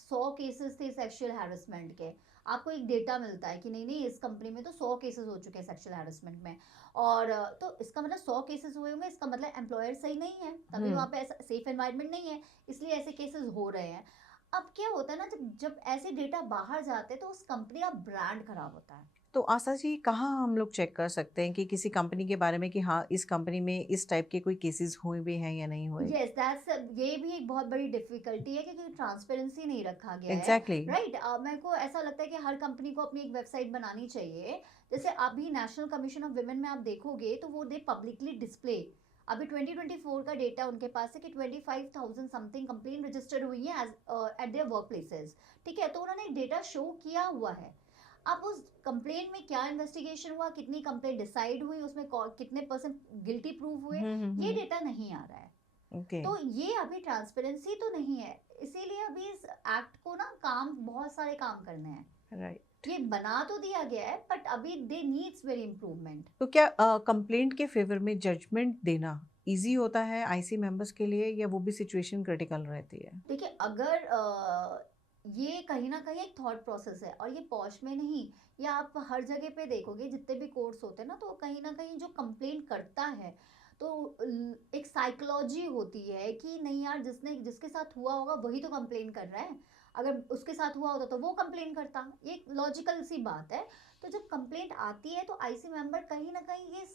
100 केसेस थे सेक्सुअल हैरेसमेंट के, आपको एक डेटा मिलता है कि नहीं नहीं, इस कंपनी में तो 100 केसेस हो चुके हैं सेक्सुअल हैरेसमेंट में, और तो इसका मतलब 100 केसेस हुए होंगे, इसका मतलब एम्प्लॉयर सही नहीं है, तभी वहाँ पे ऐसा सेफ एनवायरनमेंट नहीं है, इसलिए ऐसे केसेस हो रहे हैं। अब क्या होता है ना, जब जब ऐसे डेटा बाहर जाते हैं तो उस कंपनी का ब्रांड खराब होता है। तो आशा जी, कहाँ हम लोग चेक कर सकते हैं कि किसी कंपनी के बारे में कि हाँ, इस कंपनी में इस टाइप के कोई केसेस हुए भी हैं या नहीं हुए? यस, दैट्स, ये भी एक बहुत बड़ी डिफिकल्टी है क्योंकि ट्रांसपेरेंसी नहीं रखा गया है, एग्जैक्टली। राइट। मेरे को ऐसा लगता है कि हर कंपनी को अपनी एक वेबसाइट बनानी चाहिए, जैसे अभी नेशनल कमीशन ऑफ वुमेन में आप देखोगे तो वो दे पब्लिकली डिस्प्ले अभी 2024 का डेटा उनके पास है कि 25,000 समथिंग कंप्लेन रजिस्टर्ड हुई है एट देयर वर्क प्लेसेस, ठीक है। तो उन्होंने एक डेटा शो किया हुआ है। अब उस कंप्लेन में क्या इन्वेस्टिगेशन हुआ, कितनी कंप्लेन डिसाइड हुई, उसमें कितने परसेंट गिल्टी प्रूव हुए, ये डेटा नहीं आ रहा है। ओके। तो ये अभी ट्रांसपेरेंसी तो नहीं है, इसीलिए अभी इस एक्ट को ना बहुत सारे काम करने हैं। राइट। ये बना तो दिया गया है बट अभी दे नीड्स वेरी इम्प्रूवमेंट। तो क्या कंप्लेंट के फेवर में जजमेंट देना इजी होता है आईसी मेंबर्स के लिए, या वो भी सिचुएशन क्रिटिकल रहती है? देखिए, अगर ये कहीं ना कहीं एक थॉट प्रोसेस है, और ये पॉश में नहीं, ये आप हर जगह पे देखोगे, जितने भी कोर्स होते हैं ना, तो कहीं ना कहीं जो कंप्लेन करता है, तो एक साइकोलॉजी होती है कि नहीं यार, जिसके साथ हुआ होगा वही तो कंप्लेन कर रहा है, अगर उसके साथ हुआ होता तो वो कंप्लेन करता। ये लॉजिकल सी बात है। तो जब कंप्लेंट आती है तो आईसी मेंबर कहीं ना कहीं ये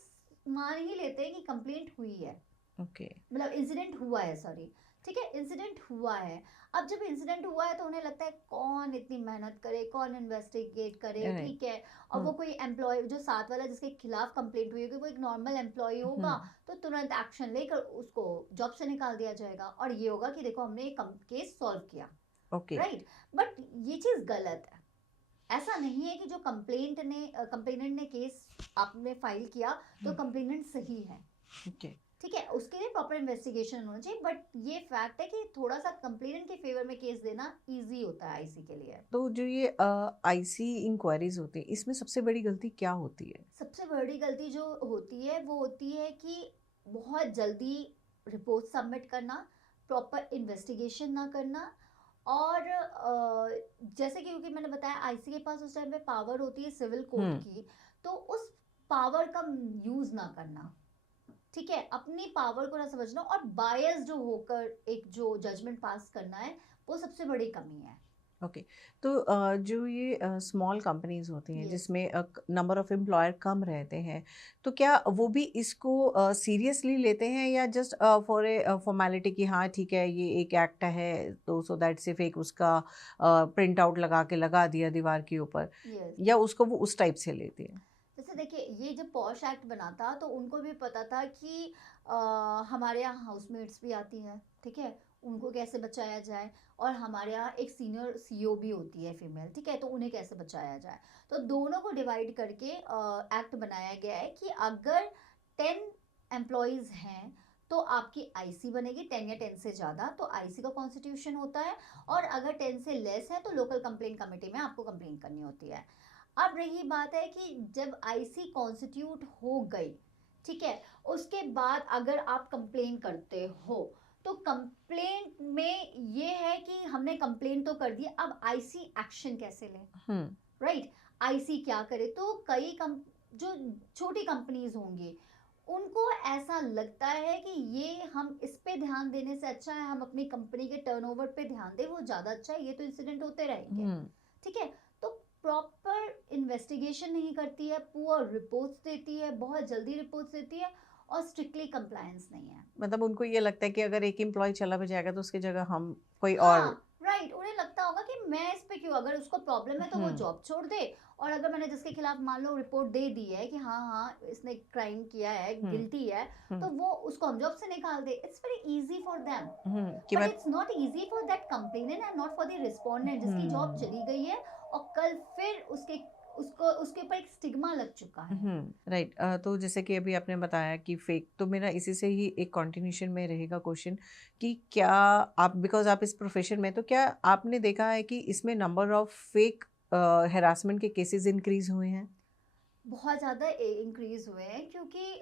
मान ही लेते हैं कि कंप्लेंट हुई है, ओके। मतलब इंसिडेंट हुआ है, सॉरी, ठीक है, इंसिडेंट हुआ है। अब जब इंसिडेंट हुआ है तो उन्हें लगता है कौन इतनी मेहनत करे, कौन इन्वेस्टिगेट करे, राइट। ठीक है। और वो कोई एम्प्लॉय जो साथ वाला जिसके खिलाफ कंप्लेंट हुई होगी वो एक नॉर्मल एम्प्लॉय होगा, तो तुरंत एक्शन लेकर उसको जॉब से निकाल दिया जाएगा, और ये होगा कि देखो हमने एक केस सॉल्व किया, ओके। राइट। बट ये चीज गलत है। ऐसा नहीं है कि जो कंप्लेनेंट ने केस आपने फाइल किया तो कंप्लेनेंट सही है, ओके। ठीक है, उसके लिए प्रॉपर इन्वेस्टिगेशन होना चाहिए। बट ये फैक्ट है कि थोड़ा सा कंप्लेनेंट के फेवर में केस देना इजी होता है आईसी के लिए। तो जो ये आईसी इंक्वायरीज होती है, इसमें सबसे बड़ी गलती क्या होती है? सबसे बड़ी गलती जो होती है वो होती है कि बहुत जल्दी रिपोर्ट सबमिट करना, प्रॉपर इन्वेस्टिगेशन ना करना, और जैसे कि क्योंकि मैंने बताया आईसी के पास उस टाइम पे पावर होती है सिविल कोर्ट की, तो उस पावर का यूज ना करना, ठीक है, अपनी पावर को ना समझना, और बायस जो होकर एक जो जजमेंट पास करना है, वो सबसे बड़ी कमी है। ओके। तो जो ये स्मॉल कंपनीज होती हैं यस। जिसमें नंबर ऑफ एम्प्लॉयर कम रहते हैं, तो क्या वो भी इसको सीरियसली लेते हैं, या जस्ट फॉर ए फॉर्मेलिटी कि हाँ ठीक है ये एक एक्ट है, तो सो दैट सिर्फ एक उसका प्रिंट आउट लगा के लगा दिया दीवार के ऊपर, यस। या उसको वो उस टाइप से लेते हैं? जैसे देखिए, ये जब पॉश एक्ट बना था तो उनको भी पता था कि हमारे यहाँ हाउसमेट्स भी आती हैं, ठीक है, उनको कैसे बचाया जाए, और हमारे यहाँ एक सीनियर सीईओ भी होती है फीमेल, ठीक है, तो उन्हें कैसे बचाया जाए। तो दोनों को डिवाइड करके एक्ट बनाया गया है कि अगर 10 एम्प्लॉयज़ हैं तो आपकी आईसी बनेगी, 10 या 10 से ज़्यादा तो आईसी का कॉन्स्टिट्यूशन होता है, और अगर 10 से लेस है तो लोकल कंप्लेंट कमेटी में आपको कंप्लेंट करनी होती है। अब रही बात है कि जब आईसी कॉन्स्टिट्यूट हो गई, ठीक है, उसके बाद अगर आप कंप्लेन करते हो तो कंप्लेंट में ये है कि हमने कंप्लेन तो कर दी, अब आईसी एक्शन कैसे ले, राइट। आईसी क्या करे, तो जो छोटी कंपनीज होंगी उनको ऐसा लगता है कि ये हम इस पे ध्यान देने से अच्छा है हम अपनी कंपनी के टर्नओवर पे ध्यान दें, वो ज़्यादा अच्छा है, ये तो इंसिडेंट होते रहेंगे, ठीक है। तो प्रॉपर इन्वेस्टिगेशन नहीं करती है, पुअर रिपोर्ट्स देती है, बहुत जल्दी रिपोर्ट्स देती है, और स्ट्रिक्टली कंप्लायंस नहीं है। मतलब उनको ये लगता है कि अगर एक एम्प्लॉय चला भी जाएगा तो उसकी जगह हम कोई और। हाँ, राइट, उन्हें लगता होगा कि मैं इस पे क्यों, अगर उसको प्रॉब्लम है तो वो जॉब छोड़ दे, और अगर मैंने जिसके खिलाफ मान लो रिपोर्ट दे दी है कि हाँ हाँ इसने क्राइम किया है, गिल्टी है, तो वो उसको हम जॉब से निकाल दे। It's very easy for them, कि बट मैं। It's not easy for that complainant and not for the respondent जिसकी जॉब चली गई है, और कल फिर उसके ऊपर एक स्टिग्मा लग चुका है। राइट। तो जैसे कि अभी आपने बताया कि फेक, तो मेरा इसी से ही एक कंटिन्यूशन में रहेगा क्वेश्चन कि क्या आप, बिकॉज आप इस प्रोफेशन में, तो क्या आपने देखा है कि इसमें नंबर ऑफ फेक हेरासमेंट के केसेस इंक्रीज हुए हैं? बहुत ज़्यादा इंक्रीज हुए हैं, क्योंकि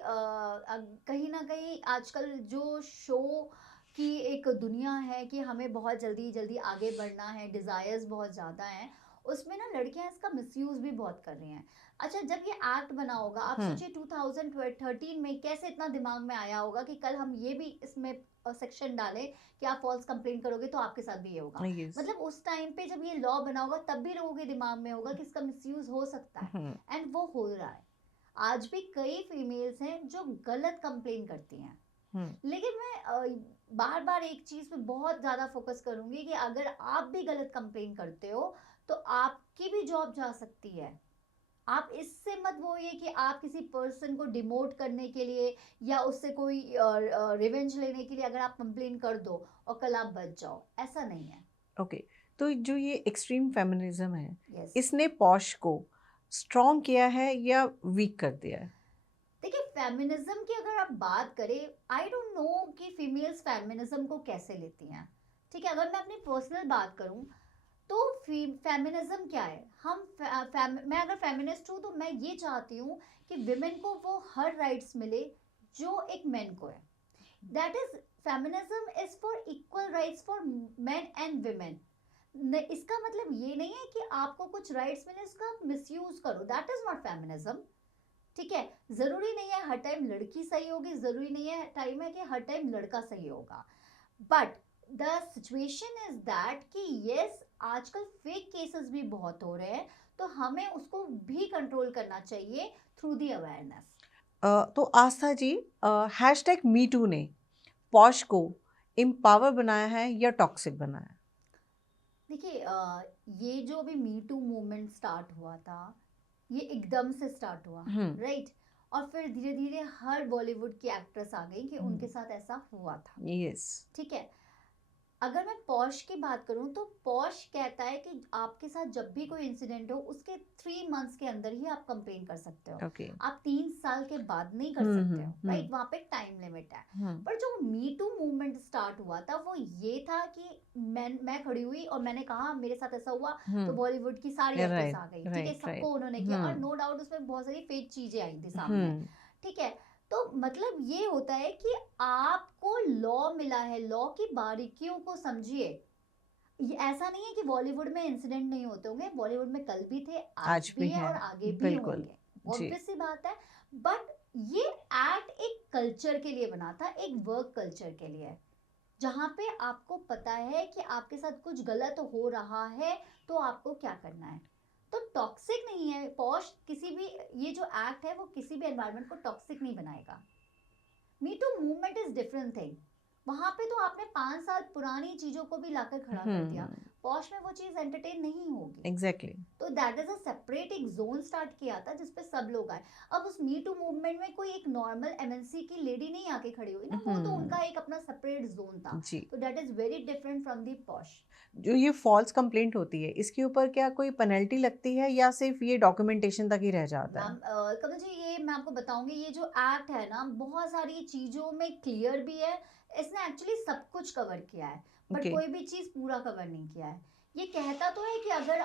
कहीं ना कहीं आजकल जो शो की एक दुनिया है कि हमें बहुत जल्दी जल्दी आगे बढ़ना है, डिज़ायर्स बहुत ज़्यादा हैं, उसमें ना लड़कियां इसका मिसयूज़ भी बहुत कर रही हैं। अच्छा, जब ये एक्ट बना होगा, आप सोचिए 2013 में कैसे इतना दिमाग में आया होगा कि कल हम ये भी इसमें सेक्शन डालें कि आप फॉल्स कंप्लेन करोगे तो आपके साथ भी ये होगा। यस। मतलब उस टाइम पे जब ये लॉ बना होगा तब भी लोगों के दिमाग में होगा कि इसका मिसयूज़ हो सकता है, एंड वो हो रहा है। आज भी कई फीमेल्स हैं जो गलत कंप्लेन करती हैं, लेकिन मैं बार बार एक चीज पे बहुत ज्यादा फोकस करूंगी कि अगर आप भी गलत कंप्लेन करते हो तो आपकी भी जॉब जा सकती है, आप इससे मत वो ये कि आप किसी पर्सन को डिमोट करने के लिए या उससे कोई रिवेंज लेने के लिए अगर आप कंप्लेन कर दो और कल आप बच जाओ, ऐसा नहीं है। ओके, तो जो ये एक्सट्रीम फेमिनिज्म है, यस, इसने पॉश को स्ट्रॉन्ग किया है या वीक कर दिया है? देखिए फेमिनिज्म की अगर आप बात करें, आई डोंट नो कि फीमेल्स फेमिनिज्म को कैसे लेती हैं। ठीक है, अगर मैं अपनी पर्सनल बात करूं तो फेमिनिज्म क्या है, मैं अगर फेमिनिस्ट हूँ तो मैं ये चाहती हूँ कि विमेन को वो हर राइट्स मिले जो एक मैन को है। That is, feminism is for equal rights for man and women. इसका मतलब ये नहीं है कि आपको कुछ राइट्स मिले उसका आप मिसयूज करो, दैट इज नॉट फेमिनिज्म। ठीक है, जरूरी नहीं है हर टाइम लड़की सही होगी, जरूरी नहीं है टाइम है कि हर टाइम लड़का सही होगा, but the situation is that कि यस आजकल फेक केसेस भी बहुत हो रहे हैं, तो हमें उसको भी कंट्रोल करना चाहिए थ्रू दी अवेयरनेस। तो आस्था जी, हैशटैग मी टू ने पॉश को एम्पावर बनाया है या टॉक्सिक बनाया है? देखिए ये जो अभी मी टू मूवमेंट स्टार्ट हुआ था, ये एकदम से स्टार्ट हुआ, हम्म। राइट? और फिर धीरे धीरे हर बॉलीवुड की एक्ट्रेस आ गई कि उनके हम्म। साथ ऐसा हुआ था। यस। ठीक है, अगर मैं पॉश की बात करूं तो पॉश कहता है कि आपके साथ जब भी कोई इंसिडेंट हो उसके 3 मंथ्स के अंदर ही आप कंप्लेन कर सकते हो, ओके। आप 3 साल के बाद नहीं कर सकते हो, राइट? वहां पे टाइम लिमिट है। पर जो मी टू मूवमेंट स्टार्ट हुआ था वो ये था कि मैं खड़ी हुई और मैंने कहा मेरे साथ ऐसा हुआ, तो बॉलीवुड की सारी एक्ट्रेस राइट, आ गई, ठीक है, राइट, सबको राइट। उन्होंने किया और नो डाउट उसमें बहुत सारी फेक चीजें आई थी सामने। हम्म। ठीक है, तो मतलब ये होता है कि आपको लॉ मिला है, लॉ की बारीकियों को समझिए। ये ऐसा नहीं है कि बॉलीवुड में इंसिडेंट नहीं होते होंगे, बॉलीवुड में कल भी थे, आज आज भी भी है है। और आगे भी बिल्कुल। होंगे, जी। ऑब्वियस सी बात है। बट ये एक्ट एक कल्चर के लिए बना था, एक वर्क कल्चर के लिए, जहां पे आपको पता है कि आपके साथ कुछ गलत हो रहा है तो आपको क्या करना है। तो टॉक्सिक नहीं है पॉश, किसी भी, ये जो एक्ट है वो किसी भी एनवायरनमेंट को टॉक्सिक नहीं बनाएगा। Me too movement is different thing, वहां पे तो आपने 5 साल पुरानी चीजों को भी लाकर खड़ा कर दिया, पॉश में वो चीज एंटरटेन नहीं होगी। एग्जैक्टली। तो दैट इज अ सेपरेट एक जोन स्टार्ट किया था जिसपे सब लोग आए। अब उस मी टू मूवमेंट में कोई एक नॉर्मल एमएनसी की लेडी नहीं आके खड़ी हुई ना, वो तो उनका एक अपना सेपरेट जोन था। जी। तो that is very different from the posh. जो ये फॉल्स कंप्लेंट होती है, इसके ऊपर क्या कोई पेनल्टी लगती है या सिर्फ ये डॉक्यूमेंटेशन तक ही रह जाता है? मैम कमल जी, ये मैं आपको बताऊंगी, ये जो एक्ट है ना बहुत सारी चीजों में क्लियर भी है, इसने एक्चुअली सब कुछ कवर किया है, बट ओके। कोई भी चीज पूरा कवर नहीं किया है। ये कहता तो है कि अगर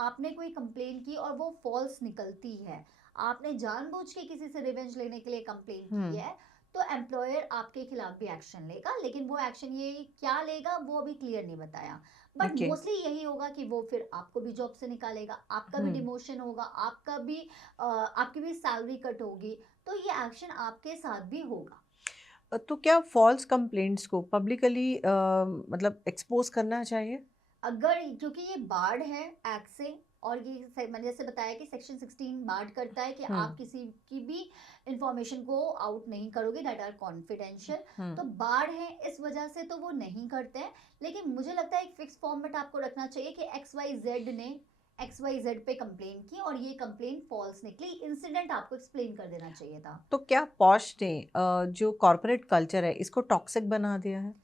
आपने कोई कंप्लेन की और वो फॉल्स निकलती है, आपने जानबूझ के किसी से रिवेंज लेने के लिए कंप्लेन की है, तो एम्प्लॉयर आपके खिलाफ भी एक्शन लेगा, लेकिन वो एक्शन ये क्या लेगा वो अभी क्लियर नहीं बताया। But okay. मोस्टली यही होगा कि वो फिर आपको भी जॉब से निकालेगा, आपका भी डिमोशन होगा, आपकी भी सैलरी कट होगी, तो ये एक्शन आपके साथ भी होगा। तो क्या फॉल्स कंप्लेंट्स को पब्लिकली मतलब एक्सपोज करना चाहिए? अगर क्योंकि ये बार्ड है एक्ट से, और ये मैंने जैसे बताया कि सेक्शन 16 बार्ड करता है कि आप किसी की भी इंफॉर्मेशन को आउट नहीं करोगे दैट आर कॉन्फिडेंशियल, तो बार्ड है इस वजह से तो वो नहीं करते हैं। लेकिन मुझे लगता है एक फिक्स फॉर्मेट आपको रखना चाहिए कि XYZ ने XYZ पे कंप्लेन की और ये कंप्लेन फॉल्स निकली, इंसिडेंट आपको एक्सप्लेन कर देना चाहिए था। तो क्या पॉश ने जो कॉर्पोरेट कल्चर है इसको टॉक्सिक बना दिया है?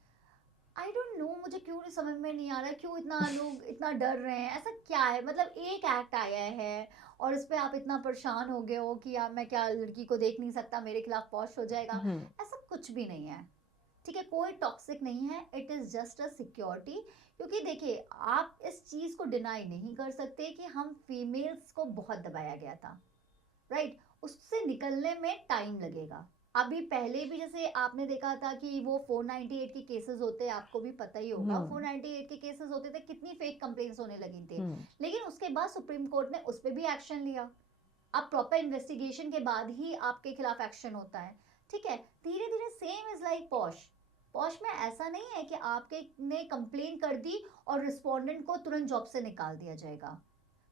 आई डोंट नो, मुझे क्यों नहीं समझ में नहीं आ रहा है, क्यों इतना लोग इतना डर रहे हैं, ऐसा क्या है? मतलब एक एक्ट आया है और इस पे आप इतना परेशान हो गए हो कि यार मैं क्या लड़की को देख नहीं सकता, मेरे खिलाफ पॉश हो जाएगा। ऐसा कुछ भी नहीं है, ठीक है, कोई टॉक्सिक नहीं है, it is just a security. क्योंकि देखिए आप इस चीज को डिनाई नहीं कर सकते कि हम फीमेल्स को बहुत दबाया गया था, राइट? उससे निकलने में टाइम लगेगा। अभी पहले भी जैसे आपने देखा था कि वो 498 के केसेस होते हैं, आपको भी पता ही होगा 498 के केसेस होते थे, कितनी फेक कंप्लेंट्स होने लगी थी। लेकिन उसके बाद सुप्रीम कोर्ट ने उस पर भी एक्शन लिया। अब प्रॉपर इन्वेस्टिगेशन के बाद ही आपके खिलाफ एक्शन होता है, ठीक है? धीरे धीरे same is like posh. Posh में ऐसा नहीं है कि आपके ने कंप्लेन कर दी और रिस्पोंडेंट को तुरंत जॉब से निकाल दिया जाएगा।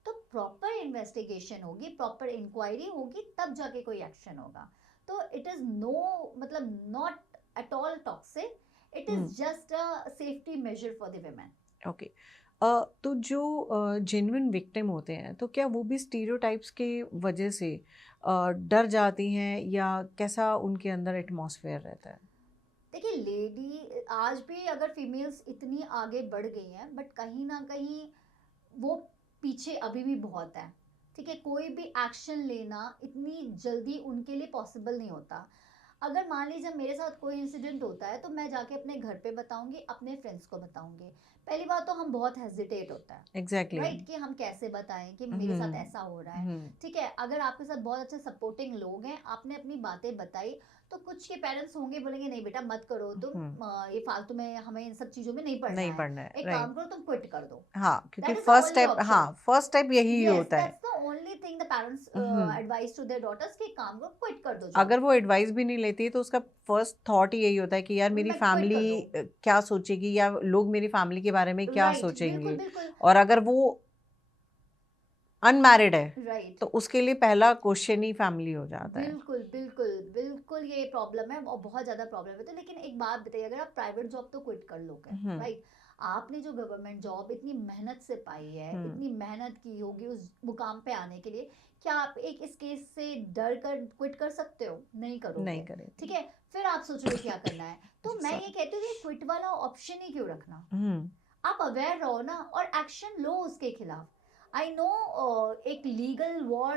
तो प्रॉपर इन्वेस्टिगेशन होगी, प्रॉपर इंक्वायरी होगी, तब जाके कोई एक्शन होगा। तो इट इज नो, मतलब not at all toxic, it is just a safety major for the women. Okay. तो जो जेन्युइन विक्टिम होते हैं तो क्या वो भी स्टीरियोटाइप्स के वजह से डर जाती हैं या कैसा उनके अंदर एटमॉस्फेयर रहता है? देखिए, लेडी आज भी अगर फीमेल्स इतनी आगे बढ़ गई हैं, बट कहीं ना कहीं वो पीछे अभी भी बहुत है। ठीक है, कोई भी एक्शन लेना इतनी जल्दी उनके लिए पॉसिबल नहीं होता। अगर मान लीजिए मेरे साथ कोई इंसिडेंट होता है तो मैं जाके अपने घर पे बताऊंगी, अपने फ्रेंड्स को बताऊंगी। पहली बात तो हम बहुत हेजिटेट होता है, एग्जैक्टली। राइट, कि हम कैसे बताएं कि मेरे साथ हम्म। ऐसा हो रहा है। हम्म। ठीक है, अगर आपके साथ बहुत अच्छे सपोर्टिंग लोग हैं, आपने अपनी बातें बताई, तो कुछ के पेरेंट्स होंगे बोलेंगे नहीं बेटा मत करो तुम, हम्म। ये फालतू में हमें इन सब चीजों में नहीं पढ़ना नहीं है, पढ़ना है, एक राइट। काम करो तुम क्विट कर दो। हाँ, क्योंकि that is the first only step, हाँ, ऑप्शन। फर्स्ट स्टेप यही यस, होता है। That's the only thing the parents hmm. Advice to their daughters कि काम को क्विट कर दो अगर जॉब, वो एडवाइस भी नहीं लेती है तो उसका फर्स्ट थॉट ही यही होता है कि यार मेरी मैं क्विट कर फैमिली दूं। क्या सोचेगी या लोग मेरी फैमिली के बारे में क्या राइट, बिल्कुल सोचेंगे। बिल्कुल। और अगर वो अनमैरिड है राइट, तो उसके लिए पहला क्वेश्चन ही फैमिली हो जाता है। बिल्कुल बिल्कुल बिल्कुल, ये प्रॉब्लम है और बहुत ज़्यादा प्रॉब्लम है। तो लेकिन एक बात बताइए, अगर आप प्राइवेट जॉब तो क्विट कर लोगे, हम्म। राइट, आपने जो गवर्नमेंट जॉब इतनी मेहनत से पाई है, हम्म। इतनी मेहनत की होगी उस मुकाम पे आने के लिए, क्या आप एक इस केस से डर कर क्विट कर सकते हो? नहीं नहीं करोगे। ठीक करेगी। है, फिर आप सोचोगे क्या करना है। तो मैं ये सॉरी। कहती हूँ कि क्विट वाला ऑप्शन ही क्यों रखना। हम्म। आप अवेयर रहो ना और एक्शन लो उसके खिलाफ। आई नो, एक लीगल वॉर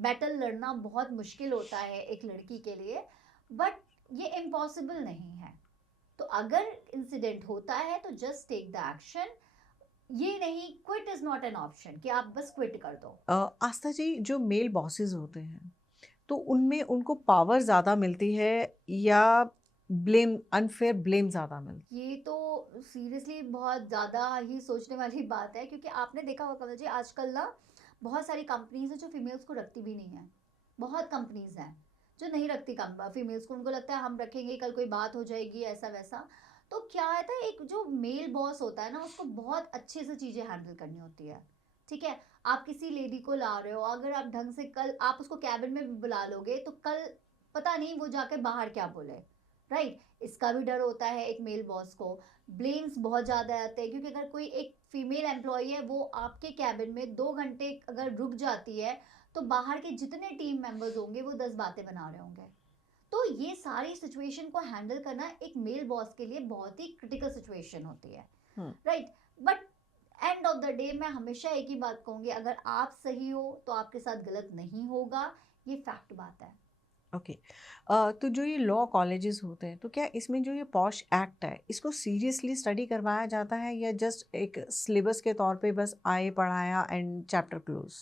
बैटल लड़ना बहुत मुश्किल होता है एक लड़की के लिए, बट ये इम्पॉसिबल नहीं है। तो अगर इंसिडेंट होता है तो जस्ट टेक द एक्शन। ये नहीं, quit is not an option कि आप बस क्विट कर दो। आस्था जी, जो मेल बॉसेस होते हैं तो उनमें उनको पावर ज़्यादा मिलती है या ब्लेम, अनफेयर ब्लेम ज़्यादा मिलती ये तो सीरियसली बहुत ज़्यादा ही सोचने वाली बात है, क्योंकि आपने देखा होगा कमल जी, आजकल ना बहुत सारी कंपनीज हैं जो फीमेल्स को रखती भी नहीं है। बहुत कंपनीज हैं जो नहीं रखती फीमेल्स को, उनको लगता है हम रखेंगे कल कोई बात हो जाएगी ऐसा वैसा। तो क्या है था, एक जो मेल बॉस होता है ना, उसको बहुत अच्छे से चीज़ें हैंडल करनी होती है। ठीक है, आप किसी लेडी को ला रहे हो, अगर आप ढंग से, कल आप उसको कैबिन में भी बुला लोगे तो कल पता नहीं वो जाके बाहर क्या बोले, राइट। इसका भी डर होता है एक मेल बॉस को। ब्लेम्स बहुत ज़्यादा आते हैं, क्योंकि अगर कोई एक फीमेल एम्प्लॉय है, वो आपके कैबिन में 2 घंटे अगर रुक जाती है, तो बाहर के जितने टीम मेंबर्स होंगे वो 10 बातें बना रहे होंगे। तो ये सारी सिचुएशन को हैंडल करना एक मेल बॉस के लिए बहुत ही क्रिटिकल सिचुएशन होती है, है। Right. But end of the day मैं हमेशा एक ही बात कहूंगी, अगर आप सही हो तो आपके साथ गलत नहीं होगा। ये फैक्ट बात है। ओके। तो जो ये लॉ कॉलेजेस होते हैं तो क्या इसमें जो ये पॉश एक्ट है इसको सीरियसली स्टडी करवाया जाता है या जस्ट एक सिलेबस के तौर पे बस आए पढ़ाया एंड चैप्टर क्लोज?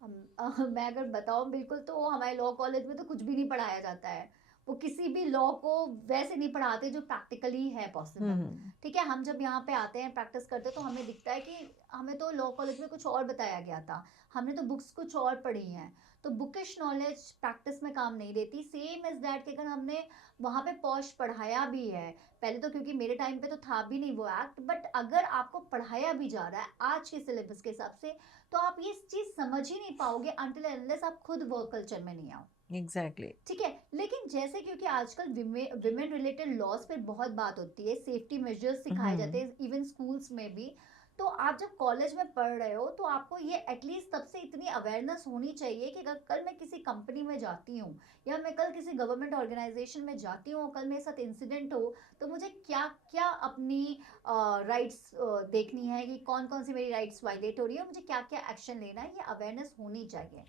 मैं अगर बताऊं बिल्कुल, तो हमारे लॉ कॉलेज में तो कुछ भी नहीं पढ़ाया जाता है। वो किसी भी लॉ को वैसे नहीं पढ़ाते जो प्रैक्टिकली है पॉसिबल। हम्म। ठीक है, हम जब यहाँ पे आते हैं प्रैक्टिस करते हैं तो हमें दिखता है कि हमें तो लॉ कॉलेज में कुछ और बताया गया था, हमने तो बुक्स कुछ और पढ़ी हैं। तो बुकिश नॉलेज प्रैक्टिस में काम नहीं देती। सेम इज दैट कि अगर हमने वहाँ पे पॉश पढ़ाया भी है, पहले तो क्योंकि मेरे टाइम पे तो था भी नहीं वो एक्ट, बट अगर आपको पढ़ाया भी जा रहा है आज के सिलेबस के हिसाब से, तो आप ये चीज समझ ही नहीं पाओगे अनटिल अनलेस आप खुद वर्क कल्चर में नहीं आओ। एग्जैक्टली। ठीक है, लेकिन जैसे क्योंकि आजकल विमेन रिलेटेड लॉज पे बहुत बात होती है, सेफ्टी मेजर्स सिखाए जाते हम्म। हैं इवन स्कूल्स में भी। तो आप जब कॉलेज में पढ़ रहे हो तो आपको ये एटलीस्ट तब से इतनी अवेयरनेस होनी चाहिए कि अगर कल मैं किसी कंपनी में जाती हूँ या मैं कल किसी गवर्नमेंट ऑर्गेनाइजेशन में जाती हूँ, कल मेरे साथ इंसिडेंट हो, तो मुझे क्या क्या अपनी राइट्स देखनी है कि कौन कौन सी मेरी राइट्स वायलेट हो रही है, मुझे क्या क्या एक्शन लेना है, ये अवेयरनेस होनी चाहिए।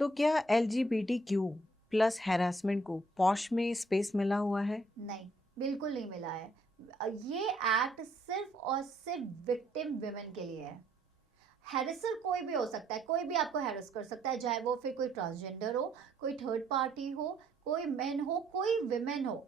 तो क्या LGBTQ प्लस हैरासमेंट को पॉश में स्पेस मिला हुआ है? नहीं, बिल्कुल नहीं मिला है। ये एक्ट सिर्फ और सिर्फ विक्टिम विमेन के लिए है। हैरेसर कोई भी हो सकता है, कोई भी आपको हैरेस कर सकता है, चाहे वो फिर कोई ट्रांसजेंडर हो, कोई थर्ड पार्टी हो, कोई मेन हो, कोई विमेन हो।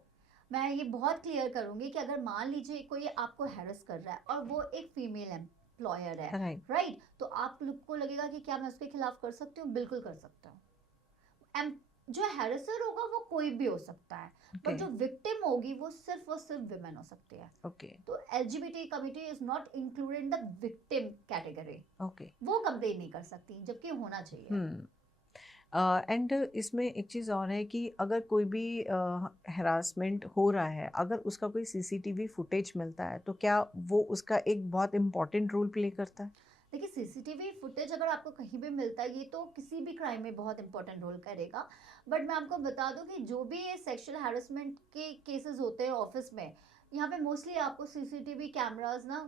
मैं ये बहुत क्लियर करूंगी कि अगर मान लीजिए कोई आपको हैरेस कर रहा है और वो एक फीमेल एम्प्लॉयर है, राइट। राइट, तो आपको लगेगा कि क्या मैं उसके खिलाफ कर सकती हूँ? बिल्कुल कर सकता हूँ। जो हैरेसर होगा वो कोई भी हो सकता है, ओके। बट जो विक्टिम होगी वो सिर्फ विमेन हो सकती है। ओके। तो LGBT community is not included in the victim category. Okay. वो कंप्लेन नहीं कर सकती, जबकि होना चाहिए। हम्म। एंड इसमें एक चीज़ और है कि अगर कोई भी हरासमेंट हो रहा है, अगर उसका कोई सीसीटीवी फुटेज मिलता है तो क्या वो उसका एक बहुत इम्पोर्टेंट रोल प्ले करता है? देखिए, सीसीटीवी फुटेज अगर आपको कहीं भी मिलता है, ये तो किसी भी क्राइम में बहुत इंपॉर्टेंट रोल करेगा। बट मैं आपको बता दूं कि जो भी ये सेक्सुअल हैरेसमेंट के केसेस होते हैं ऑफिस में, यहाँ पे मोस्टली आपको सीसीटीवी कैमरास ना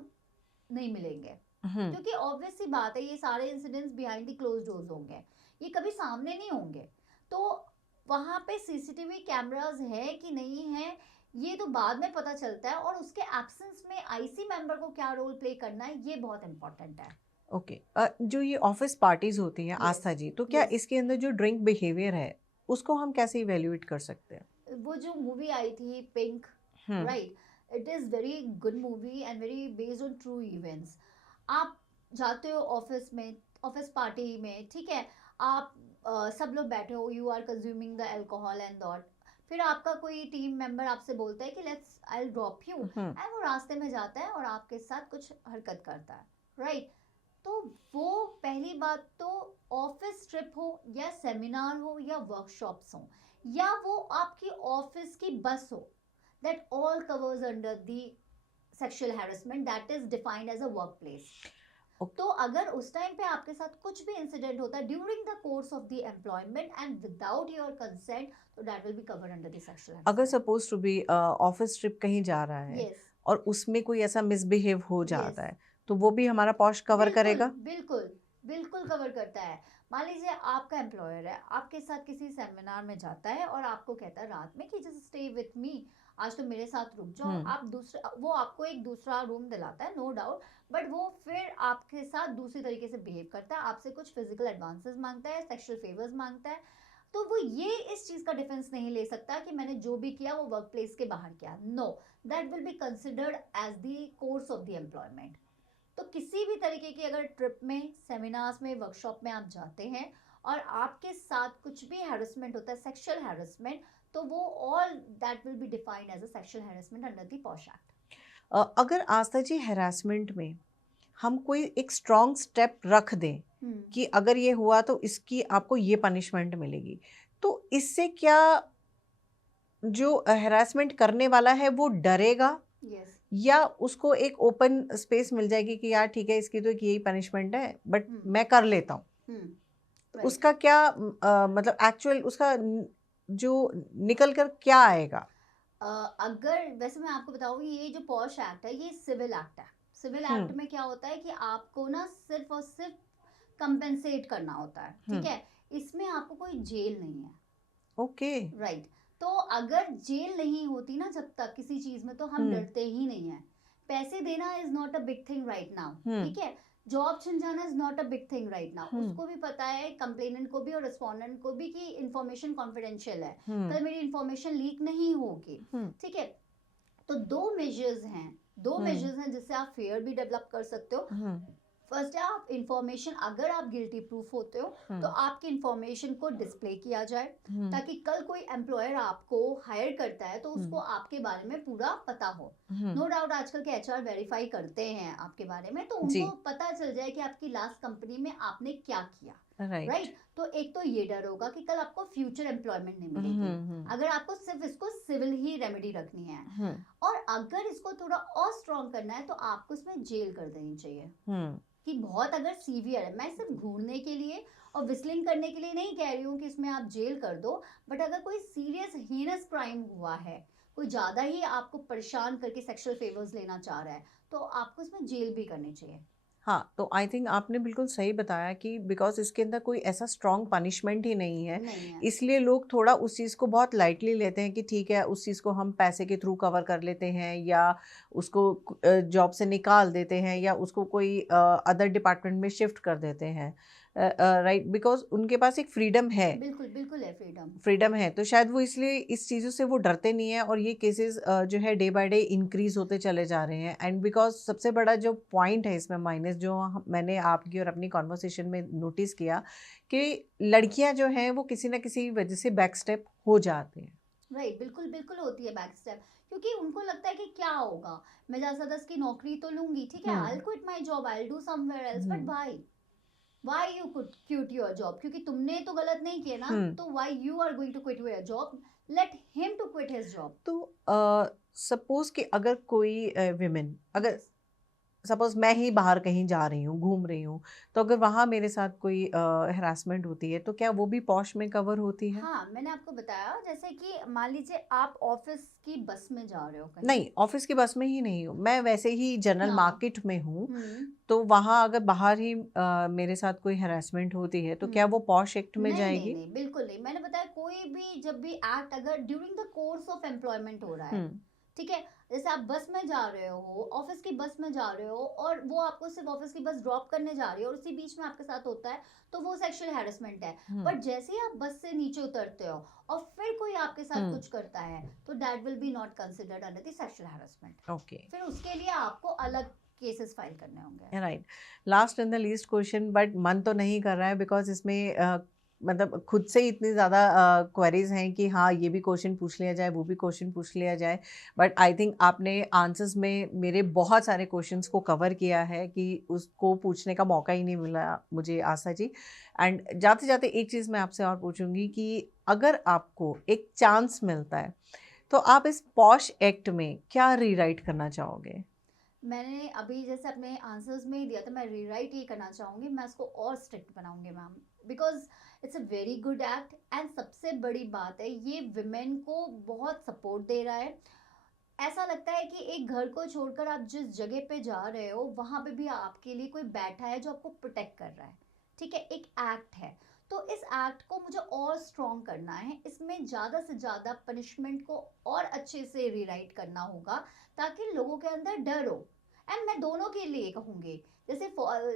नहीं मिलेंगे, हम्म। क्योंकि ऑब्वियस सी बात है, ये सारे incidents behind the close doors होंगे, ये कभी सामने नहीं होंगे। तो वहाँ पे सीसीटीवी कैमरास है कि नहीं है, ये तो बाद में पता चलता है, और उसके एब्सेंस में आईसी मेंबर को क्या रोल प्ले करना है, ये बहुत इंपॉर्टेंट है। ओके। जो ये ऑफिस पार्टीज होती हैं यस, आस्था जी, तो क्या यस। इसके अंदर जो ड्रिंक बिहेवियर है उसको हम कैसे इवेल्युएट कर सकते हैं? वो जो मूवी आई थी pink, hmm. Right, it is very good movie and very based on true events. आप जाते हो ऑफिस में, ऑफिस पार्टी में, ठीक है, आप सब लोग बैठे हो, you are consuming the alcohol and that, फिर आपका कोई टीम मेंबर आपसे बोलता है कि let's I will drop you, hmm. And वो रास्ते में जाता है और आपके साथ कुछ हरकत करता है, राइट। तो वो पहली बात तो, ऑफिस ट्रिप हो या सेमिनार हो या वर्कशॉप्स हो या वो आपकी ऑफिस की बस हो, that all covers under the sexual harassment that is defined as a work place. Okay. तो अगर उस टाइम पे आपके साथ कुछ भी इंसिडेंट होता है during the course of the employment and without your consent, तो that will be covered under the sexual अगर harassment. Suppose to be office trip कहीं जा रहा है यस, और उसमें कोई ऐसा मिसबिहेव हो यस, जाता है, तो वो भी हमारा पॉश कवर बिल्कुल, करेगा? बिल्कुल, बिल्कुल कवर करता है। मान लीजिए आपका एम्प्लॉयर है, आपके साथ किसी सेमिनार में जाता है और आपको कहता है रात में कि जस्ट स्टे विथ मी, आज तो मेरे साथ रुक जाओ। हम्म। आप दूसरा, वो आपको एक दूसरा रूम दिलाता है, नो डाउट, बट वो फिर आपके साथ दूसरी तरीके से बिहेव करता है, आपसे कुछ फिजिकल एडवांसेस मांगता है, सेक्सुअल फेवर्स मांगता है। तो वो ये इस चीज का डिफेंस नहीं ले सकता कि मैंने जो भी किया वो वर्क प्लेस के बाहर किया। No, that will be considered as the course of the employment. तो किसी भी तरीके की अगर ट्रिप में, सेमिनार्स में, वर्कशॉप में आप जाते हैं और आपके साथ कुछ भी हैरेसमेंट होता है, सेक्सुअल हैरेसमेंट, तो वो all that will be defined as a sexual harassment under the POSH act. अगर आस्था जी हैरासमेंट में हम कोई एक स्ट्रॉन्ग स्टेप रख दें कि अगर ये हुआ तो इसकी आपको ये पनिशमेंट मिलेगी, तो इससे क्या जो हैरासमेंट करने वाला है वो डरेगा, यस। या उसको एक ओपन स्पेस मिल जाएगी कि यार ठीक है, इसकी तो एक यही पनिशमेंट है बट मैं कर लेता हूँ? तो राइट। उसका क्या मतलब एक्चुअल उसका जो निकल कर क्या आएगा? अगर वैसे मैं आपको बताऊँ, ये जो पॉश एक्ट है ये सिविल एक्ट है। सिविल एक्ट हम्म। में क्या होता है कि आपको ना सिर्फ और सिर्फ कंपेंसेट करना होता है, ठीक हम्म। है। इसमें आपको कोई जेल नहीं है, ओके। राइट। तो अगर जेल नहीं होती ना जब तक किसी चीज में, तो हम हम्म। डरते ही नहीं है। पैसे देना is not a big thing right now, hmm. ठीक है। जॉब छिन जाना is not a big thing right now. Hmm. उसको भी पता है, कंप्लेनेंट को भी और रिस्पोंडेंट को भी, कि इंफॉर्मेशन कॉन्फिडेंशियल है, हम्म। कल मेरी इंफॉर्मेशन लीक नहीं होगी, हम्म। ठीक है। तो दो मेजर्स हैं, दो हम्म। मेजर्स हैं जिससे आप फेयर भी डेवलप कर सकते हो। हम्म। फर्स्ट है, आप इंफॉर्मेशन, अगर आप गिल्टी प्रूफ होते हो तो आपकी इंफॉर्मेशन को डिस्प्ले किया जाए, ताकि कल कोई एम्प्लॉयर आपको हायर करता है तो उसको आपके बारे में पूरा पता हो। नो डाउट आजकल के एचआर वेरीफाई करते हैं आपके बारे में, तो जी। उनको पता चल जाए कि आपकी लास्ट कंपनी में आपने क्या किया, राइट। राइट। तो एक तो ये डर होगा कि कल आपको फ्यूचर एम्प्लॉयमेंट नहीं मिलेगी, अगर आपको सिर्फ इसको सिविल ही रेमेडी रखनी है। और अगर इसको थोड़ा और स्ट्रॉन्ग करना है तो आपको इसमें जेल कर देनी चाहिए, कि बहुत अगर सीवियर है। मैं सिर्फ घूरने के लिए और विस्लिंग करने के लिए नहीं कह रही हूँ कि इसमें आप जेल कर दो, बट अगर कोई सीरियस हीनस क्राइम हुआ है, कोई ज़्यादा ही आपको परेशान करके सेक्सुअल फेवर्स लेना चाह रहा है, तो आपको इसमें जेल भी करनी चाहिए। हाँ, तो आई थिंक आपने बिल्कुल सही बताया कि बिकॉज इसके अंदर कोई ऐसा स्ट्रॉन्ग पनिशमेंट ही नहीं है, नहीं है। इसलिए लोग थोड़ा उस चीज़ को बहुत लाइटली लेते हैं कि ठीक है, उस चीज़ को हम पैसे के थ्रू कवर कर लेते हैं, या उसको जॉब से निकाल देते हैं, या उसको कोई अदर डिपार्टमेंट में शिफ्ट कर देते हैं, राइट, बिकॉज उनके पास एक फ्रीडम है। बिल्कुल, बिल्कुल है फ्रीडम। फ्रीडम है, तो शायद वो इसलिए इस चीज़ों से वो डरते नहीं है, और ये केसेस जो है डे बाय डे इंक्रीज होते चले जा रहे हैं। एंड बिकॉज सबसे बड़ा जो पॉइंट है इसमें माइनस, जो मैंने आपकी और अपनी कॉन्वर्सेशन में नोटिस किया, कि लड़कियां जो हैं वो किसी ना किसी वजह से बैक स्टेप हो जाते हैं। राइट, बिल्कुल बिल्कुल होती है बैक स्टेप, क्योंकि उनको लगता है कि क्या होगा, मैं 10 की नौकरी तो लूंगी, ठीक है, I hmm. Will quit my job, I will do somewhere else, but hmm. Why? Why you could quit your job, क्योंकि तुमने तो गलत नहीं किया ना, तो why you are going to quit your job, let him to quit his job. तो suppose कि अगर कोई विमेन, अगर सपोज मैं ही बाहर कहीं जा रही हूँ, घूम रही हूँ, तो अगर वहाँ मेरे साथ कोई हरासमेंट होती है तो क्या वो भी पॉश में कवर होती है? हाँ, मैंने आपको बताया, जैसे कि मान लीजिए आप ऑफिस की बस में जा रहे हो कहीं। नहीं, ऑफिस की बस में ही नहीं हूँ, मैं वैसे ही जनरल हाँ। मार्केट में हूँ, हम्म। तो वहाँ अगर बाहर ही मेरे साथ कोई हरासमेंट होती है तो क्या वो पॉश एक्ट में नहीं नहीं जाएगी? नहीं, बिल्कुल नहीं। मैंने बताया कोई भी जब भी एक्ट अगर during the course of employment हो रहा है, हम्म ठीक है, जैसे आप बस में जा रहे हो, ऑफिस की बस में जा रहे हो, और वो आपको सिर्फ ऑफिस की बस ड्रॉप करने जा रही है और उसी बीच में आपके साथ होता है, तो वो सेक्सुअल हैरेसमेंट है। बट जैसे ही आप बस से नीचे उतरते हो और फिर कोई आपके साथ कुछ करता है, तो that will B not considered under the sexual harassment. Okay, फिर उसके लिए आपको अलग केसेस फाइल करने होंगे। Right. Last in the least question, but मन तो नहीं कर रहा है बिकॉज इसमें मतलब खुद से ही इतनी ज़्यादा क्वेरीज हैं कि हाँ ये भी क्वेश्चन पूछ लिया जाए, वो भी क्वेश्चन पूछ लिया जाए, बट आई थिंक आपने आंसर्स में मेरे बहुत सारे क्वेश्चंस को कवर किया है कि उसको पूछने का मौका ही नहीं मिला मुझे, आशा जी। एंड जाते जाते एक चीज़ मैं आपसे और पूछूंगी कि अगर आपको एक चांस मिलता है तो आप इस पॉश एक्ट में क्या रीराइट करना चाहोगे? मैंने अभी जैसे अपने आंसर्स में ही दिया था, मैं रीराइट ये करना चाहूँगी, मैं इसको और स्ट्रिक्ट बनाऊंगी ma'am, because it's a very good act. And सबसे बड़ी बात है, ये विमेन को बहुत सपोर्ट दे रहा है। ऐसा लगता है कि एक घर को छोड़कर आप जिस जगह पे जा रहे हो, वहां पे भी आपके लिए कोई बैठा है जो आपको प्रोटेक्ट कर रहा है। ठीक है, एक एक्ट है। तो इस एक्ट को मुझे और स्ट्रॉन्ग करना है, इसमें ज़्यादा से ज़्यादा पनिशमेंट को और अच्छे से रीराइट करना होगा, ताकि लोगों के अंदर डर हो। एंड मैं दोनों के लिए कहूँगी, जैसे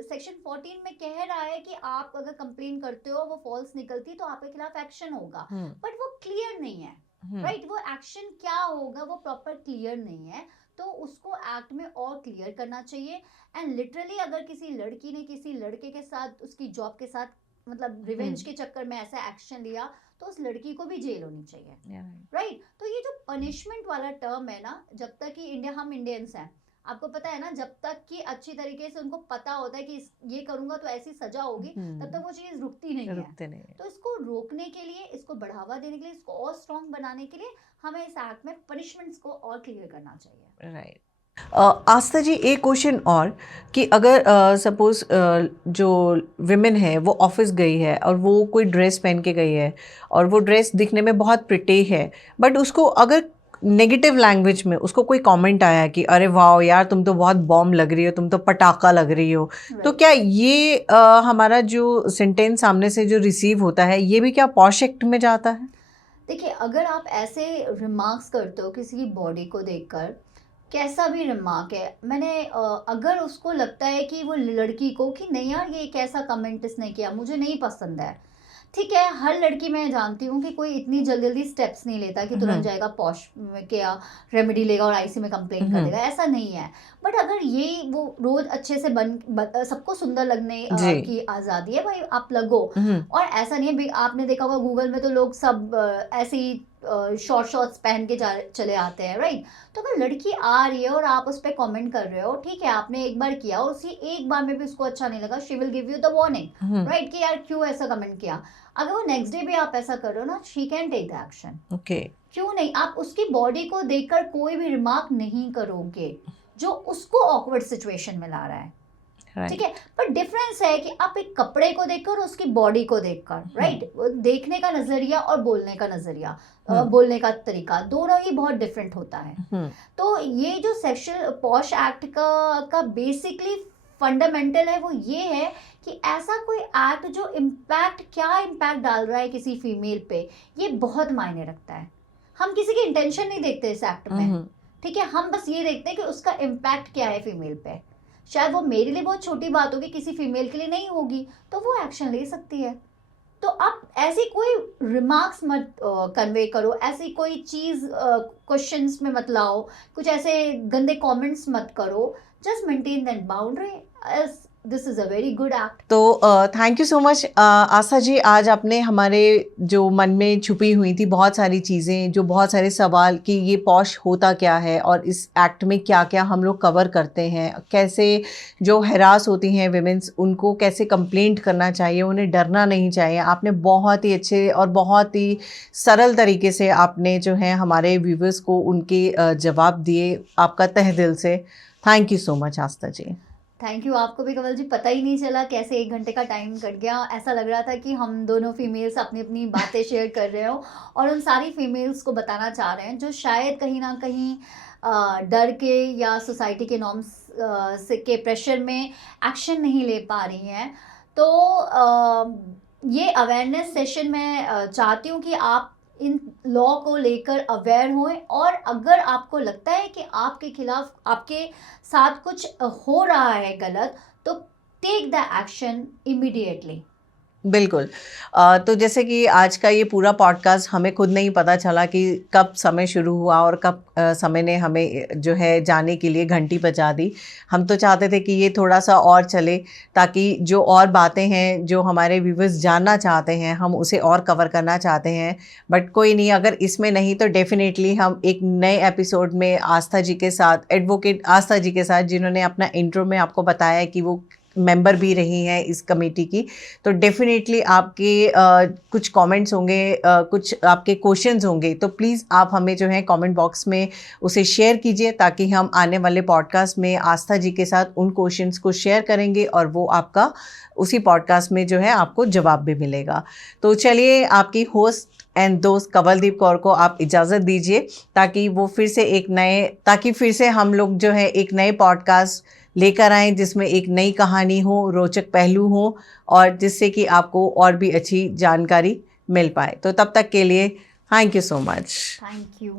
सेक्शन 14 में कह रहा है कि आप अगर कंप्लेन करते हो, वो फॉल्स निकलती, तो आपके खिलाफ एक्शन होगा, बट वो क्लियर नहीं है। राइट, वो एक्शन क्या होगा वो प्रॉपर क्लियर नहीं है, तो उसको एक्ट में और क्लियर करना चाहिए। एंड लिटरली अगर किसी लड़की ने किसी लड़के के साथ, उसकी जॉब के साथ, मतलब रिवेंज के चक्कर में ऐसा एक्शन लिया, तो उस लड़की को भी जेल होनी चाहिए। राइट, तो ये जो पनिशमेंट वाला टर्म है ना, जब तक कि इंडिया, हम इंडियंस हैं, आपको पता है ना, जब तक कि अच्छी तरीके से उनको पता होता है कि ये करूंगा तो ऐसी सजा होगी, तब तक वो चीज रुकती नहीं है। तो इसको रोकने के लिए, इसको बढ़ावा देने के लिए, इसको और स्ट्रॉन्ग बनाने के लिए हमें इस एक्ट में पनिशमेंट्स को और क्लियर करना चाहिए। राइट। आस्था जी, एक क्वेश्चन और कि अगर सपोज जो विमेन है वो ऑफिस गई है और वो कोई ड्रेस पहन के गई है और वो ड्रेस दिखने में बहुत प्रिटी है, बट उसको अगर नेगेटिव लैंग्वेज में उसको कोई कमेंट आया कि अरे वाह यार तुम तो बहुत बॉम्ब लग रही हो, तुम तो पटाखा लग रही हो, तो क्या ये हमारा जो सेंटेंस सामने से जो रिसीव होता है ये भी क्या पॉश एक्ट में जाता है? देखिए, अगर आप ऐसे रिमार्क्स करते हो किसी की बॉडी को देखकर, कैसा भी रिमार्क है, मैंने अगर उसको लगता है कि वो लड़की को कि नहीं यार ये कैसा कमेंट इसने किया, मुझे नहीं पसंद है, ठीक है, हर लड़की मैं जानती हूँ कि कोई इतनी जल्दी जल्दी स्टेप्स नहीं लेता कि तुरंत जाएगा पॉश के या रेमेडी लेगा और आईसी में कंप्लेन कर देगा, ऐसा नहीं है। बट अगर ये वो रोज अच्छे से सबको सुंदर लगने की आज़ादी है भाई, आप लगो। और ऐसा नहीं है, आपने देखा होगा गूगल में तो लोग सब ऐसे ही शॉर्ट्स पहन के चले आते हैं, राइट। तो अगर लड़की आ रही है और आप उस पर कॉमेंट कर रहे हो, ठीक है, आपने एक बार किया और उसी एक बार में भी उसको अच्छा नहीं लगा, she will give you the warning, right, कि यार क्यों ऐसा कमेंट किया। अगर वो नेक्स्ट डे भी आप ऐसा कर रहे हो ना, she can take the action. Okay, क्यों नहीं, आप उसकी बॉडी को देखकर कोई भी रिमार्क नहीं करोगे जो उसको ऑकवर्ड सिचुएशन में ला रहा है, ठीक है। पर डिफरेंस है कि आप एक कपड़े को देखकर और उसकी बॉडी को देखकर, राइट, देखने का नजरिया और बोलने का नजरिया, बोलने का दोनों ही बहुत डिफरेंट होता है। तो ये जो सेक्सुअल पॉश एक्ट का बेसिकली फंडामेंटल है वो ये है कि ऐसा कोई एक्ट जो क्या इम्पैक्ट डाल रहा है किसी फीमेल पे, ये बहुत मायने रखता है। हम किसी की इंटेंशन नहीं देखते इस एक्ट में, ठीक है, हम बस ये देखते हैं कि उसका इम्पैक्ट क्या है फीमेल पे। शायद वो मेरे लिए बहुत छोटी बात होगी, किसी फीमेल के लिए नहीं होगी, तो वो एक्शन ले सकती है। तो आप ऐसी कोई रिमार्क्स मत कन्वे करो, ऐसी कोई चीज़ क्वेश्चंस में मत लाओ, कुछ ऐसे गंदे कमेंट्स मत करो, just maintain that boundary. this is a very good act. तो thank you so much Aastha जी, आज आपने हमारे जो मन में छुपी हुई थी बहुत सारी चीज़ें, जो बहुत सारे सवाल कि ये पॉश होता क्या है और इस एक्ट में क्या क्या हम लोग कवर करते हैं, कैसे जो हैरास होती हैं विमेंस उनको कैसे कंप्लेंट करना चाहिए, उन्हें डरना नहीं चाहिए, आपने बहुत ही अच्छे और बहुत ही सरल तरीके से आपने जो है हमारे व्यूवर्स को उनके जवाब दिए। आपका तहे दिल से thank you so much Aastha ji. Thank you आपको भी कमल जी, पता ही नहीं चला कैसे 1 घंटे का टाइम कट गया। ऐसा लग रहा था कि हम दोनों फीमेल्स अपनी अपनी बातें शेयर कर रहे हो और उन सारी फीमेल्स को बताना चाह रहे हैं जो शायद कहीं ना कहीं डर के या सोसाइटी के नॉर्म्स के प्रेशर में एक्शन नहीं ले पा रही हैं। तो ये अवेयरनेस सेशन मैं चाहती हूँ कि आप इन लॉ को लेकर अवेयर हों, और अगर आपको लगता है कि आपके खिलाफ, आपके साथ कुछ हो रहा है गलत, तो टेक द एक्शन इमीडिएटली। बिल्कुल। तो जैसे कि आज का ये पूरा पॉडकास्ट हमें खुद नहीं पता चला कि कब समय शुरू हुआ और कब समय ने हमें जो है जाने के लिए घंटी बजा दी। हम तो चाहते थे कि ये थोड़ा-सा और चले ताकि जो और बातें हैं, जो हमारे व्यूअर्स जानना चाहते हैं, हम उसे और कवर करना चाहते हैं। बट कोई नहीं, अगर इसमें नहीं तो डेफ़िनेटली हम एक नए एपिसोड में आस्था जी के साथ, एडवोकेट आस्था जी के साथ, जिन्होंने अपना इंट्रो में आपको बताया कि वो मेंबर भी रही हैं इस कमेटी की, तो डेफिनेटली आपके कुछ कमेंट्स होंगे, कुछ आपके क्वेश्चंस होंगे, तो प्लीज़ आप हमें जो है कमेंट बॉक्स में उसे शेयर कीजिए ताकि हम आने वाले पॉडकास्ट में आस्था जी के साथ उन क्वेश्चंस को शेयर करेंगे और वो आपका उसी पॉडकास्ट में जो है आपको जवाब भी मिलेगा। तो चलिए, आपकी होस्ट एंड दोस्त कवलदीप कौर को आप इजाज़त दीजिए ताकि फिर से हम लोग जो है एक नए पॉडकास्ट लेकर आएँ जिसमें एक नई कहानी हो, रोचक पहलू हो और जिससे कि आपको और भी अच्छी जानकारी मिल पाए। तो तब तक के लिए thank you so much. Thank you.